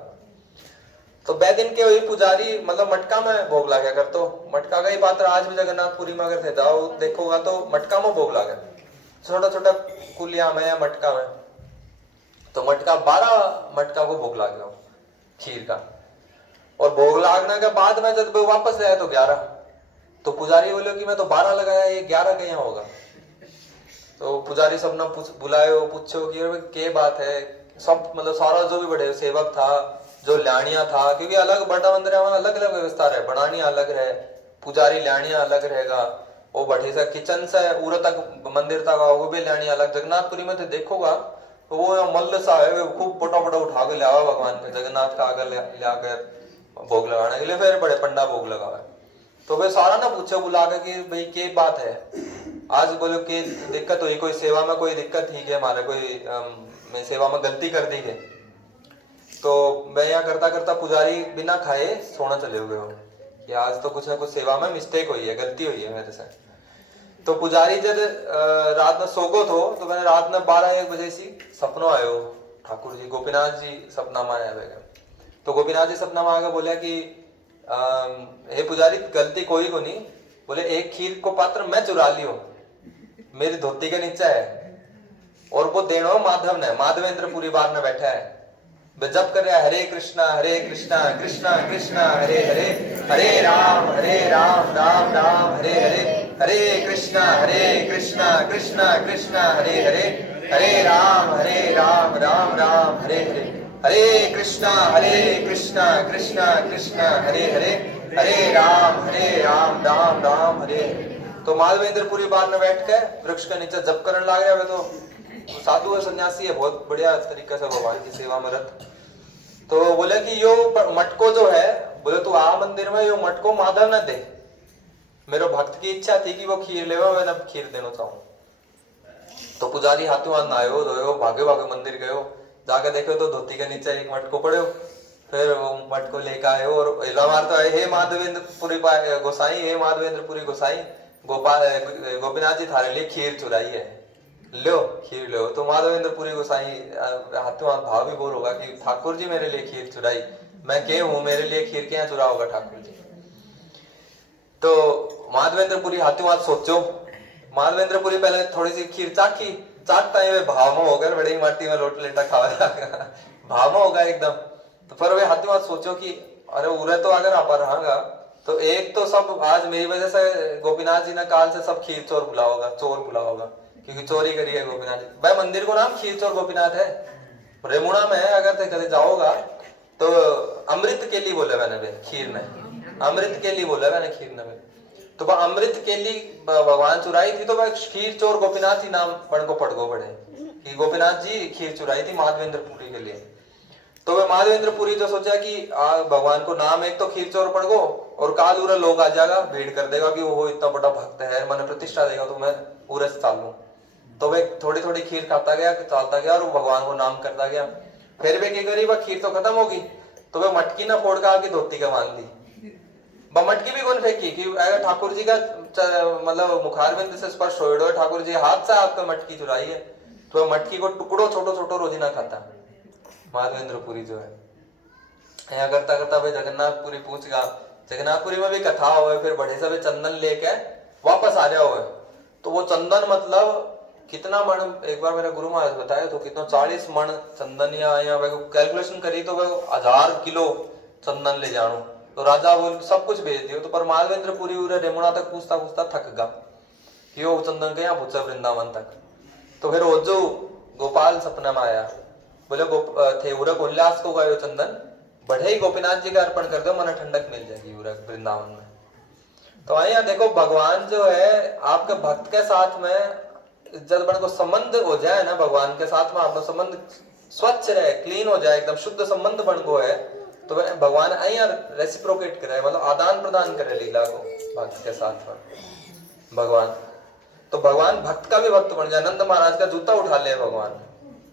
तो बैदिन के वही पुजारी मतलब मटका में भोग लागया कर, तो मटका का ही पात्र आज भी जगन्नाथपुरी में अगर थे जाओ देखोगा तो मटका में भोग लागे, छोटा छोटा कुलिया में या मटका में। तो मटका 12 मटका को भोग लाग गया खीर का, और भोग लागने के बाद में जब वापस आया तो 11। तो पुजारी बोले कि मैं तो 12 लगाया, ये 11 कहीं होगा। तो पुजारी सब ने बुलायो, पूछो कि क्या बात है। सब मतलब सारा जो भी बड़े सेवक था, जो ल्याणिया था, क्योंकि अलग बड़ा मंदिर में अलग अलग व्यवस्था रहे, बनानिया अलग रहे, पुजारी ल्याणिया अलग रहेगा, वो बढ़े से किचन से उर तक मंदिर तक आओ वो भी ल्याणिया अलग। जगन्नाथपुरी में तो देखोगा तो वो मल्ल सा है, वो खूब पोटा पोटा उठा के लिया भगवान के जगन्नाथ का आगे लाकर भोग लगाने के लिए, फिर बड़े पंडा भोग लगावे। तो वे सारा ना पूछे बुला के कि भाई क्या बात है, आज बोलो कि दिक्कत हुई, कोई सेवा में कोई दिक्कत थी क्या, हमारे कोई मैं सेवा में गलती कर दी है। तो मैं यहाँ करता करता पुजारी बिना खाए सोना चले गए हो कि आज तो कुछ ना कुछ सेवा में मिस्टेक हुई है, गलती हुई है मेरे से। तो पुजारी जब रात में सोगो थो तो मैंने रात में 12-1 बजे सी सपनों आयो ठाकुर जी गोपीनाथ जी सपना में आया। तो गोपीनाथ जी सपना में आगे बोले कि हे पुजारी गलती कोई को नहीं, बोले एक खीर को पात्र मैं चुरा लियो, मेरी धोती के नीचे है, और वो देनो माधव ने, माधवेंद्रपुरी बार में बैठा है, जब कर रहा हरे कृष्णा कृष्णा कृष्णा हरे हरे, हरे राम राम राम हरे हरे, हरे कृष्णा कृष्णा कृष्णा हरे हरे, हरे राम राम राम हरे हरे, हरे कृष्णा कृष्णा कृष्णा हरे हरे, हरे राम राम राम हरे हरे। तो माधवेंद्रपुरी बार में बैठ के वृक्ष के नीचे जप करने लग रहा है। तो साधु है, सन्यासी है, बहुत बढ़िया तरीके से भगवान की सेवा में रत। तो बोले कि यो मटको जो है, बोले तू आ मंदिर में यो मटको माधव न दे, मेरे भक्त की इच्छा थी कि वो खीर ले, मैं खीर देना चाहूं। तो पुजारी हाथों हाथ आयो धोयो, भागे भागे मंदिर गयो, जाके देखो तो धोती के नीचे एक मटको पड़े, फिर वो मटको लेकर आयो और एला मारता है, हे माधवेंद्रपुरी गोसाई, हे माधवेंद्रपुरी गोसाई, गोपीनाथ जी थारे लिए खीर चुराई है, लो खीर लो। तो माधवेंद्रपुरी गोसाई हाथों हाथ भाव भी बोल होगा कि ठाकुर जी मेरे लिए खीर चुराई, मैं के हूं, मेरे लिए खीर क्या चुरा होगा ठाकुर जी। तो माधवेंद्रपुरी हाथों हाथ सोचो, माधवेंद्रपुरी पहले थोड़ी सी खीर चाखी, चाटता है वे भाव में होकर बड़ी माटी में लोट लेटा खावा भाव में होगा एकदम। तो फिर वे हाथों हाथ सोचो कि अरे उरे तो अगर आप रहागा तो एक तो सब आज मेरी वजह से गोपीनाथ जी ने काल से सब खीर चोर बुला होगा, चोर बुला होगा, क्योंकि चोरी करी है गोपीनाथ जी। भाई मंदिर को नाम खीर चोर गोपीनाथ है, रेमुणा में है, अगर ते कभी जाओगा तो अमृत के लिए बोले मैंने वे खीर ने, अमृत के लिए बोला मैंने खीर ने। तो वह अमृत के लिए भगवान चुराई थी, तो वह खीर चोर गोपीनाथ ही नाम पड़गो पड़े कि गोपीनाथ जी खीर चुराई थी माधवेंद्रपुरी के लिए। तो वह माधवेंद्रपुरी जो सोचा कि भगवान को नाम एक तो खीर चोर पड़गो, और काल उरा लोग आ जाएगा, भीड़ कर देगा कि वो इतना बड़ा भक्त है, मैंने प्रतिष्ठा देगा, तो मैं पूरे से चाल लूं। तो वह थोड़ी थोड़ी खीर खाता गया, चलता गया, और भगवान को नाम करता गया। फिर वे क्या करी, वह खीर तो खत्म होगी, तो वह मटकी ना फोड़ का धोती का बांध दी। मटकी भी कौन फेंकी कि अगर ठाकुर जी का मतलब मुखारबिंद से स्पर्श हो, ठाकुर जी हाथ से आपका मटकी चुराई है, तो मटकी को टुकड़ो छोटो छोटो रोजी ना खाता माधवेंद्रपुरी जो है। यहाँ करता करता भाई जगन्नाथपुरी पूछ गया, जगन्नाथपुरी में भी कथा हुए, फिर बड़े से चंदन लेके वापस आ रहा हुआ। तो वो चंदन मतलब कितना मण, एक बार मेरे गुरु महाराज बताया तो कितना 40 मण चंदन, या कैलकुलेशन करी तो 1000 किलो चंदन ले जानो। तो राजा बोल सब कुछ भेज दियो। तो पर माधवेंद्रपुरी उरे रेमुणा तक पूछता पूछता थक गया कि वो चंदन के यहाँ पूछा वृंदावन तक। तो फिर वो जो गोपाल सपना में आया, बोले थे उरे उल्लास को गयो चंदन बढ़े ही गोपीनाथ जी का अर्पण कर दो, मन ठंडक मिल जाएगी उरे वृंदावन में। तो यहाँ देखो भगवान जो है आपके भक्त के साथ में जब बन को संबंध हो जाए ना भगवान के साथ में, आपका संबंध स्वच्छ रहे, क्लीन हो जाए, एकदम शुद्ध संबंध बन को है, तो भगवान अहिया रेसिप्रोकेट करे, मतलब आदान प्रदान करे लीला को भक्त के साथ में भगवान। तो भगवान भक्त का भी भक्त बन जाए, नंद महाराज का जूता उठा ले भगवान,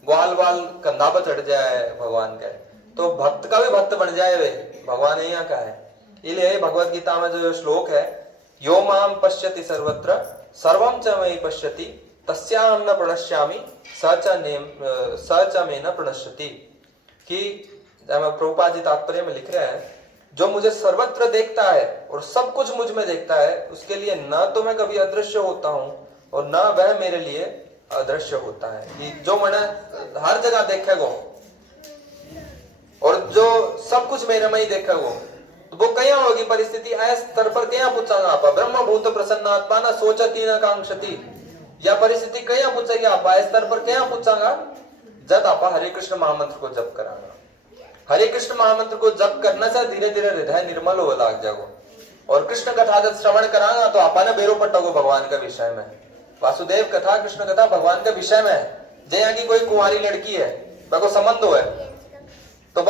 ग्वाल वाल कंधा पर चढ़ जाए भगवान के, तो भक्त का भी भक्त बन जाए वे भगवान यहाँ का है। इसलिए भगवत गीता में जो श्लोक है, यो माम पश्यति सर्वत्र सर्वम च मयि पश्यति तस्याहं न प्रणश्यामि स च मे न प्रणश्यति, कि प्रभुपाद जी तात्पर्य में लिख रहे हैं, जो मुझे सर्वत्र देखता है और सब कुछ मुझ में देखता है, उसके लिए न तो मैं कभी अदृश्य होता हूँ और न वह मेरे लिए अदृश्य होता है। कि जो मैंने हर जगह देखेगो और जो सब कुछ मेरे में ही देखेगो, तो वो कया होगी परिस्थिति ऐस स्तर पर कया पूछागा आप ब्रह्म भूत प्रसन्नात्मा न सोचती न कांक्षति, या परिस्थिति कया पूछेगी आप इस स्तर पर कया पूछागा जब आप हरे कृष्ण महामंत्र को जप कराना। हरे कृष्ण महामंत्र को जप करने से धीरे धीरे हृदय निर्मल हो लाग जाओ, और कृष्ण कथा जब श्रवण करांगा तो आपने बेरो पट्टोगो भगवान के विषय में। वासुदेव कथा कृष्ण कथा भगवान के विषय में है। जया की कोई कुंवारी लड़की है, को संबंध हो है, तो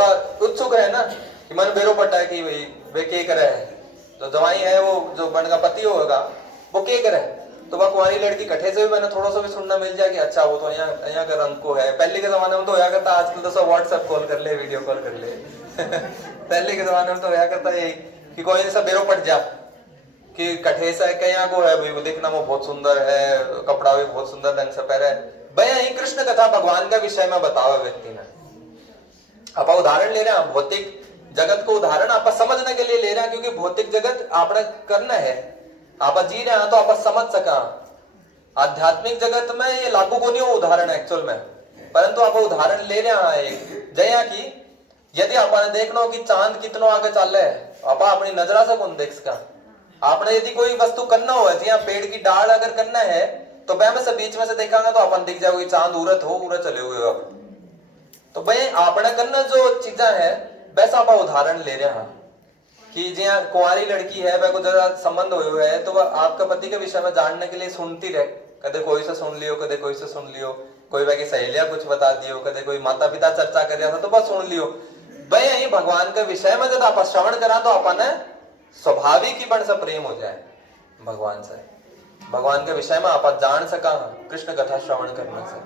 उत्सुक है ना कि मन बेरो पट्टा है कि भाई वे के करे है, जो जवाई है वो जो बन का पति होगा वो के करे, तो वह कुंवारी लड़की कठे से भी मैंने थोड़ा सा भी सुनना मिल जाए कि अच्छा वो तो यहाँ का रंग को है। पहले के जमाने में तो होया करता, आजकल तो सब व्हाट्सएप कॉल कर ले, वीडियो कॉल कर ले पहले के जमाने में तो होया करता यही कि कोई ऐसा बेरो पट जा कि कठे से कहीं को है भाई, वो देखना वो बहुत सुंदर है, कपड़ा भी बहुत सुंदर ढंग से पहने, भैया यही कृष्ण कथा भगवान का विषय में बताओ व्यक्ति ने। आप उदाहरण ले रहे हैं, भौतिक जगत को उदाहरण आप समझने के लिए ले रहे हैं, क्योंकि भौतिक जगत आपने करना है, आप जी रहे हैं तो आप समझ सका। आध्यात्मिक जगत में ये लागू को नहीं हो उदाहरण एक्चुअल में, परंतु आप उदाहरण ले रहे हैं एक जया की, यदि आपने देखना हो कि चांद कितना आगे चल रहा है, आप अपनी नजरा से कौन देख सका। आपने यदि कोई वस्तु करना हो, जी पेड़ की डाल अगर करना है तो वह में से बीच में से देखांगा तो अपन दिख जाओगे चांद उरत हो उरत चले हुए आप। तो भाई आपने करना जो चीजा है वैसा आप उदाहरण ले रहे हैं कि जी कुंवारी लड़की है, वह को जरा संबंध हुए है, तो वह आपका पति के विषय में जानने के लिए सुनती रहे, कदे कोई से सुन लियो, कदे कोई से सुन लियो, कोई वह की सहेलियां कुछ बता दियो, कदे कोई माता पिता चर्चा कर रहा था तो बस सुन लियो। भाई यही भगवान के विषय में जब आप श्रवण करा तो अपन स्वाभाविक ही बन से प्रेम हो जाए भगवान से, भगवान के विषय में आप जान सका कृष्ण कथा श्रवण करने से।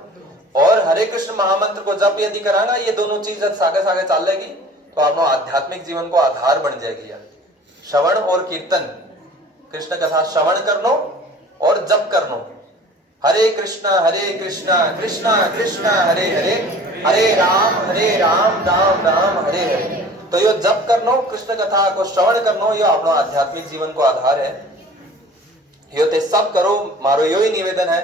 और हरे कृष्ण महामंत्र को जब यदि करांगा, ये दोनों चीज सागे सागे चलेगी तो आप आध्यात्मिक जीवन को आधार बन जाएगी। श्रवण और कीर्तन, कृष्ण कथा श्रवण करनो और जप करनो, हरे कृष्णा कृष्णा कृष्णा हरे हरे, हरे राम राम राम हरे हरे। तो यो जप करनो, कृष्ण कथा को श्रवण करनो, यो अपना आध्यात्मिक जीवन को आधार है। यो ते सब करो, मारो यो ही निवेदन है।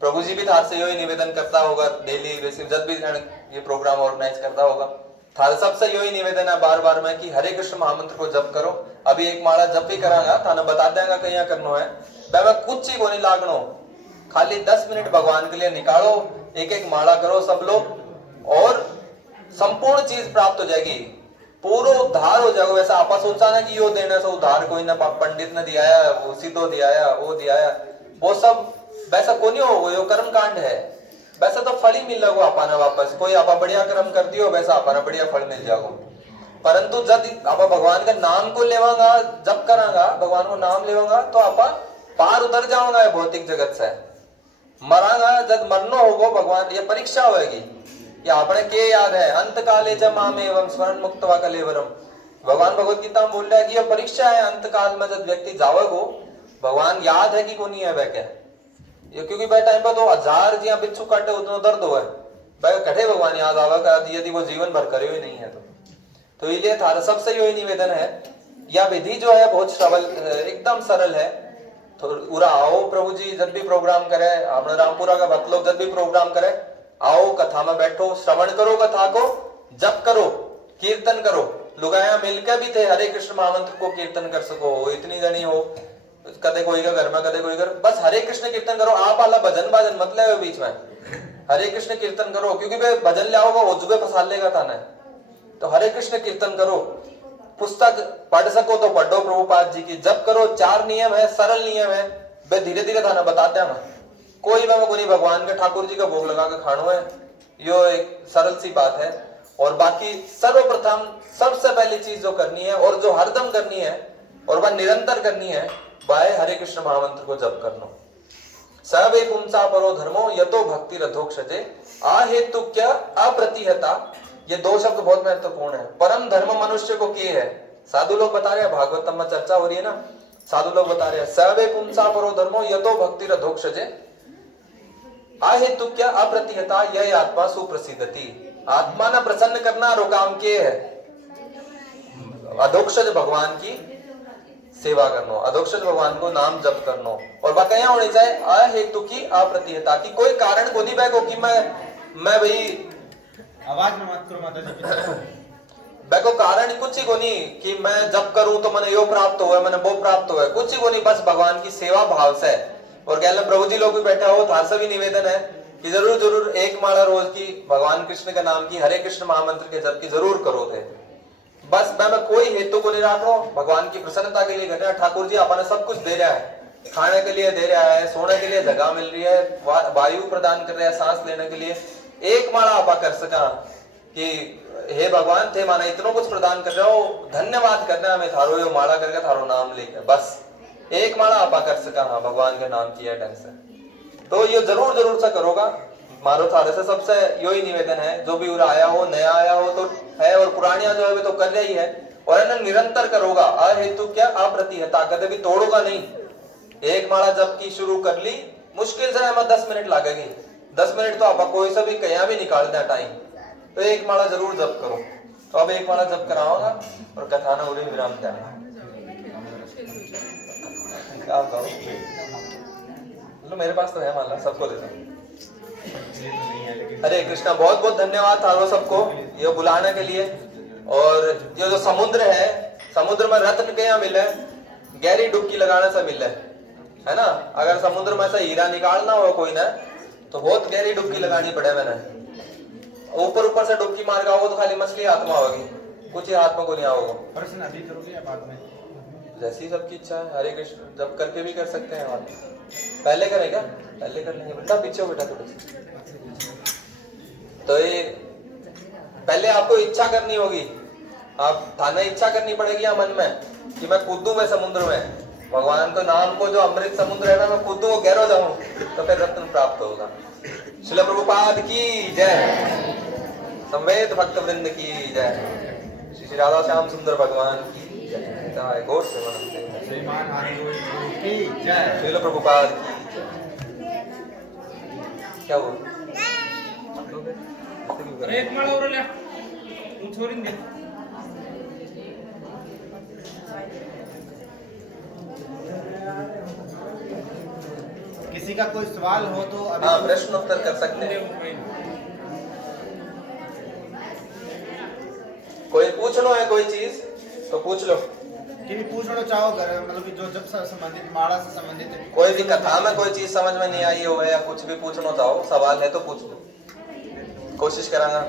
प्रभु जी भी थार से यो ही निवेदन करता होगा डेली बेसिस, जब भी ये प्रोग्राम ऑर्गेनाइज करता होगा थारे सबसे यो ही निवेदन है बार बार में कि हरे कृष्ण महामंत्र को जप करो। अभी एक माला जप भी करांगा, थाने बता देगा कहीं करनो है, मैं कुछ ही को नहीं लागनो, खाली 10 मिनट भगवान के लिए निकालो, एक एक माला करो सब लोग और संपूर्ण चीज प्राप्त हो जाएगी, पूरा उद्धार हो जाएगा। वैसा आपा सोचा ना कि यो देने से उद्धार कोई ना पंडित ने दिया है, वो सीधो दिया है, वो दिया है, वो सब वैसा को नहीं होगा, यो कर्म कांड है। वैसा तो फल ही मिल रहा आपा ना वापस, कोई आपा बढ़िया कर्म कर दियो वैसा आपा ना बढ़िया फल मिल जाएगा। परंतु जब आपा भगवान का नाम को लेवांगा, जब करांगा भगवान को नाम लेवांगा तो आपा पार उतर जाऊंगा भौतिक जगत से, मरांगा जब मरनो होगा भगवान, ये परीक्षा होगी कि आपने के याद है अंत काले च मामेवं स्मरण मुक्त्वा कलेवरम। भगवान भगवत गीता में बोल रहा है कि यह परीक्षा है अंत काल में, जब व्यक्ति जावगो भगवान याद है कि को नहीं है वह क्या, ये क्योंकि वह टाइम पर तो 1000 जिया बिच्छू काटे उतना दर्द हो है, वह कठे भगवान याद आवा यदि वो जीवन भर करे ही नहीं है तो इसलिए थारा सबसे यही निवेदन है, यह विधि जो है बहुत सरल, एकदम सरल है। तो पूरा आओ प्रभु जी जब भी प्रोग्राम करे, हमने रामपुरा का भक्त लोग जब भी प्रोग्राम करे, आओ कथा में बैठो, श्रवण करो कथा को, जप करो, कीर्तन करो। लुगाया मिलकर भी थे हरे कृष्ण महामंत्र को कीर्तन कर सको, इतनी जनी हो, कदे कोई का घर में कदे कोई घर, बस हरे कृष्ण कीर्तन करो। आप आला भजन बाजन मत ले बीच में, हरे कृष्ण कीर्तन करो, क्योंकि वे भजन ले आओगे उजुबे फंसा लेगा था ना। तो हरे कृष्ण कीर्तन करो, पुस्तक पढ़ सको तो पढ़ो प्रभुपाद जी की, जप करो, 4 नियम है, सरल नियम है, वे धीरे धीरे थाना बताते हैं। कोई बाबा को नहीं भगवान के ठाकुर जी का भोग लगा के खानो है, यो एक सरल सी बात है। और बाकी सर्वप्रथम सबसे पहली चीज जो करनी है और जो हरदम करनी है और वह निरंतर करनी है, वह है हरे कृष्ण महामंत्र को जप करना। सर्वे पुंसा परो धर्मो यतो भक्ति रथोक्षजे आहेतु क्या अप्रतिहता। ये दो शब्द बहुत महत्वपूर्ण है। परम धर्म मनुष्य को किए है, साधु लोग बता रहे हैं, भागवतम में चर्चा हो रही है ना, साधु लोग बता रहे हैं सर्वे पुंसा परो धर्मो यतो भक्ति रथोक्षजे आहेतु क्या अप्रतिहता यह आत्मा सुप्रसिद्धति। आत्मा ने प्रसन्न करना रो काम किए है, अधोक्षज भगवान की सेवा करनो, अधोक्षज भगवान को नाम जप करनो। और बकाया होनी चाहिए अहेतु की अप्रतिहता की, कोई कारण को नहीं बैको कि मैं भाई आवाज में मत करो माता जी। बैको कारण कुछ ही को नहीं कि मैं जब करूं तो मैंने यो प्राप्त हुआ, मैंने वो प्राप्त हुआ, कुछ ही को नहीं, बस भगवान की सेवा भाव से। और कह प्रभु जी लोग भी बैठे हो, थार से भी निवेदन है कि जरूर जरूर एक माला रोज की भगवान कृष्ण के नाम की हरे कृष्ण महामंत्र के जप की जरूर करो थे। बस मैं कोई हेतु को नहीं रख रहा हूं, भगवान की प्रसन्नता के लिए कर रहे हैं। ठाकुर जी अपने सब कुछ दे रहा है, खाने के लिए दे रहा है, सोने के लिए जगह मिल रही है, वायु प्रदान कर रहा है सांस लेने के लिए। एक माला आपा कर सका कि हे भगवान थे माना इतना कुछ प्रदान कर रहे हो, धन्यवाद करना हमें थारो यो माला करके थारो नाम लेकर, बस एक माला आपा कर सका। हाँ भगवान के नाम किया ढंग से, तो ये जरूर जरूर सा करोगा। मारो थारे से सबसे यो ही निवेदन है, जो भी उरा आया हो, नया आया हो तो है, और पुरानिया जो है वे तो कर रही है, और इन्हें निरंतर करोगा। अहेतु क्या अप्रतिहता, कदे भी तोड़ोगा नहीं। एक माला जप की शुरू कर ली, मुश्किल से हमें 10 मिनट लगेगी, 10 मिनट तो आप कोई सा भी कहीं भी निकाल दें टाइम, तो एक माला जरूर जप करो। तो अब एक माला जप कराऊंगा और कथा ना उरे विराम देना। मेरे पास तो है माला, सबको देता हूँ। हरे कृष्णा, बहुत बहुत धन्यवाद थारो सबको ये बुलाने के लिए। और ये जो समुद्र है, समुद्र में रत्न क्या मिले, गहरी डुबकी लगाने से मिले, है ना। अगर समुद्र में से हीरा निकालना हो कोई ना, तो बहुत गहरी डुबकी लगानी पड़े। मैंने ऊपर ऊपर से डुबकी मार का हो तो खाली मछली हाथ में होगी, कुछ ही हाथ में को नहीं आओगे। प्रश्न अभी करोगे या बाद में? जैसी सबकी इच्छा है। हरे कृष्ण जब करके भी कर सकते हैं, और पहले करें क्या? पहले कर लेंगे। बेटा पीछे हो, बेटा थोड़ा सा। तो ये पहले आपको इच्छा करनी होगी, आप थाने इच्छा करनी पड़ेगी मन में कि मैं कूदूं मैं समुद्र में, भगवान को नाम को जो अमृत समुद्र है ना, मैं कूदूं गहरा जाऊं, तो फिर रत्न प्राप्त होगा। श्रील प्रभुपाद की जय, संवेद भक्त वृंद की जय, श्री राधा श्याम सुंदर भगवान की जय, गौर से श्रीमान आदिगुरु की जय, श्रील प्रभुपाद की। क्या हुआ? अरे एक माला और ले, तू छोड़ दे। किसी का कोई सवाल हो तो अभी हाँ, प्रश्न उत्तर कर सकते हैं। कोई पूछना है कोई चीज तो पूछ लो। कि भी पूछना चाहो कर, मतलब कि जो जब से संबंधित, माला से संबंधित है। कोई भी कथा में कोई चीज समझ में नहीं आई हो या कुछ भी पूछना चाहो, सवाल है तो पूछ लो, कोशिश करांगा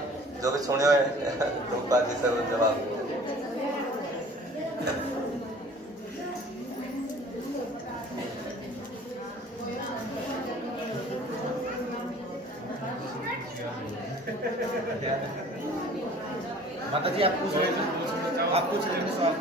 जो भी सुने हुए प्रभुपाद जी से जवाब। माता जी आप पूछ रहे थे, आप पूछ रहे थे सवाल।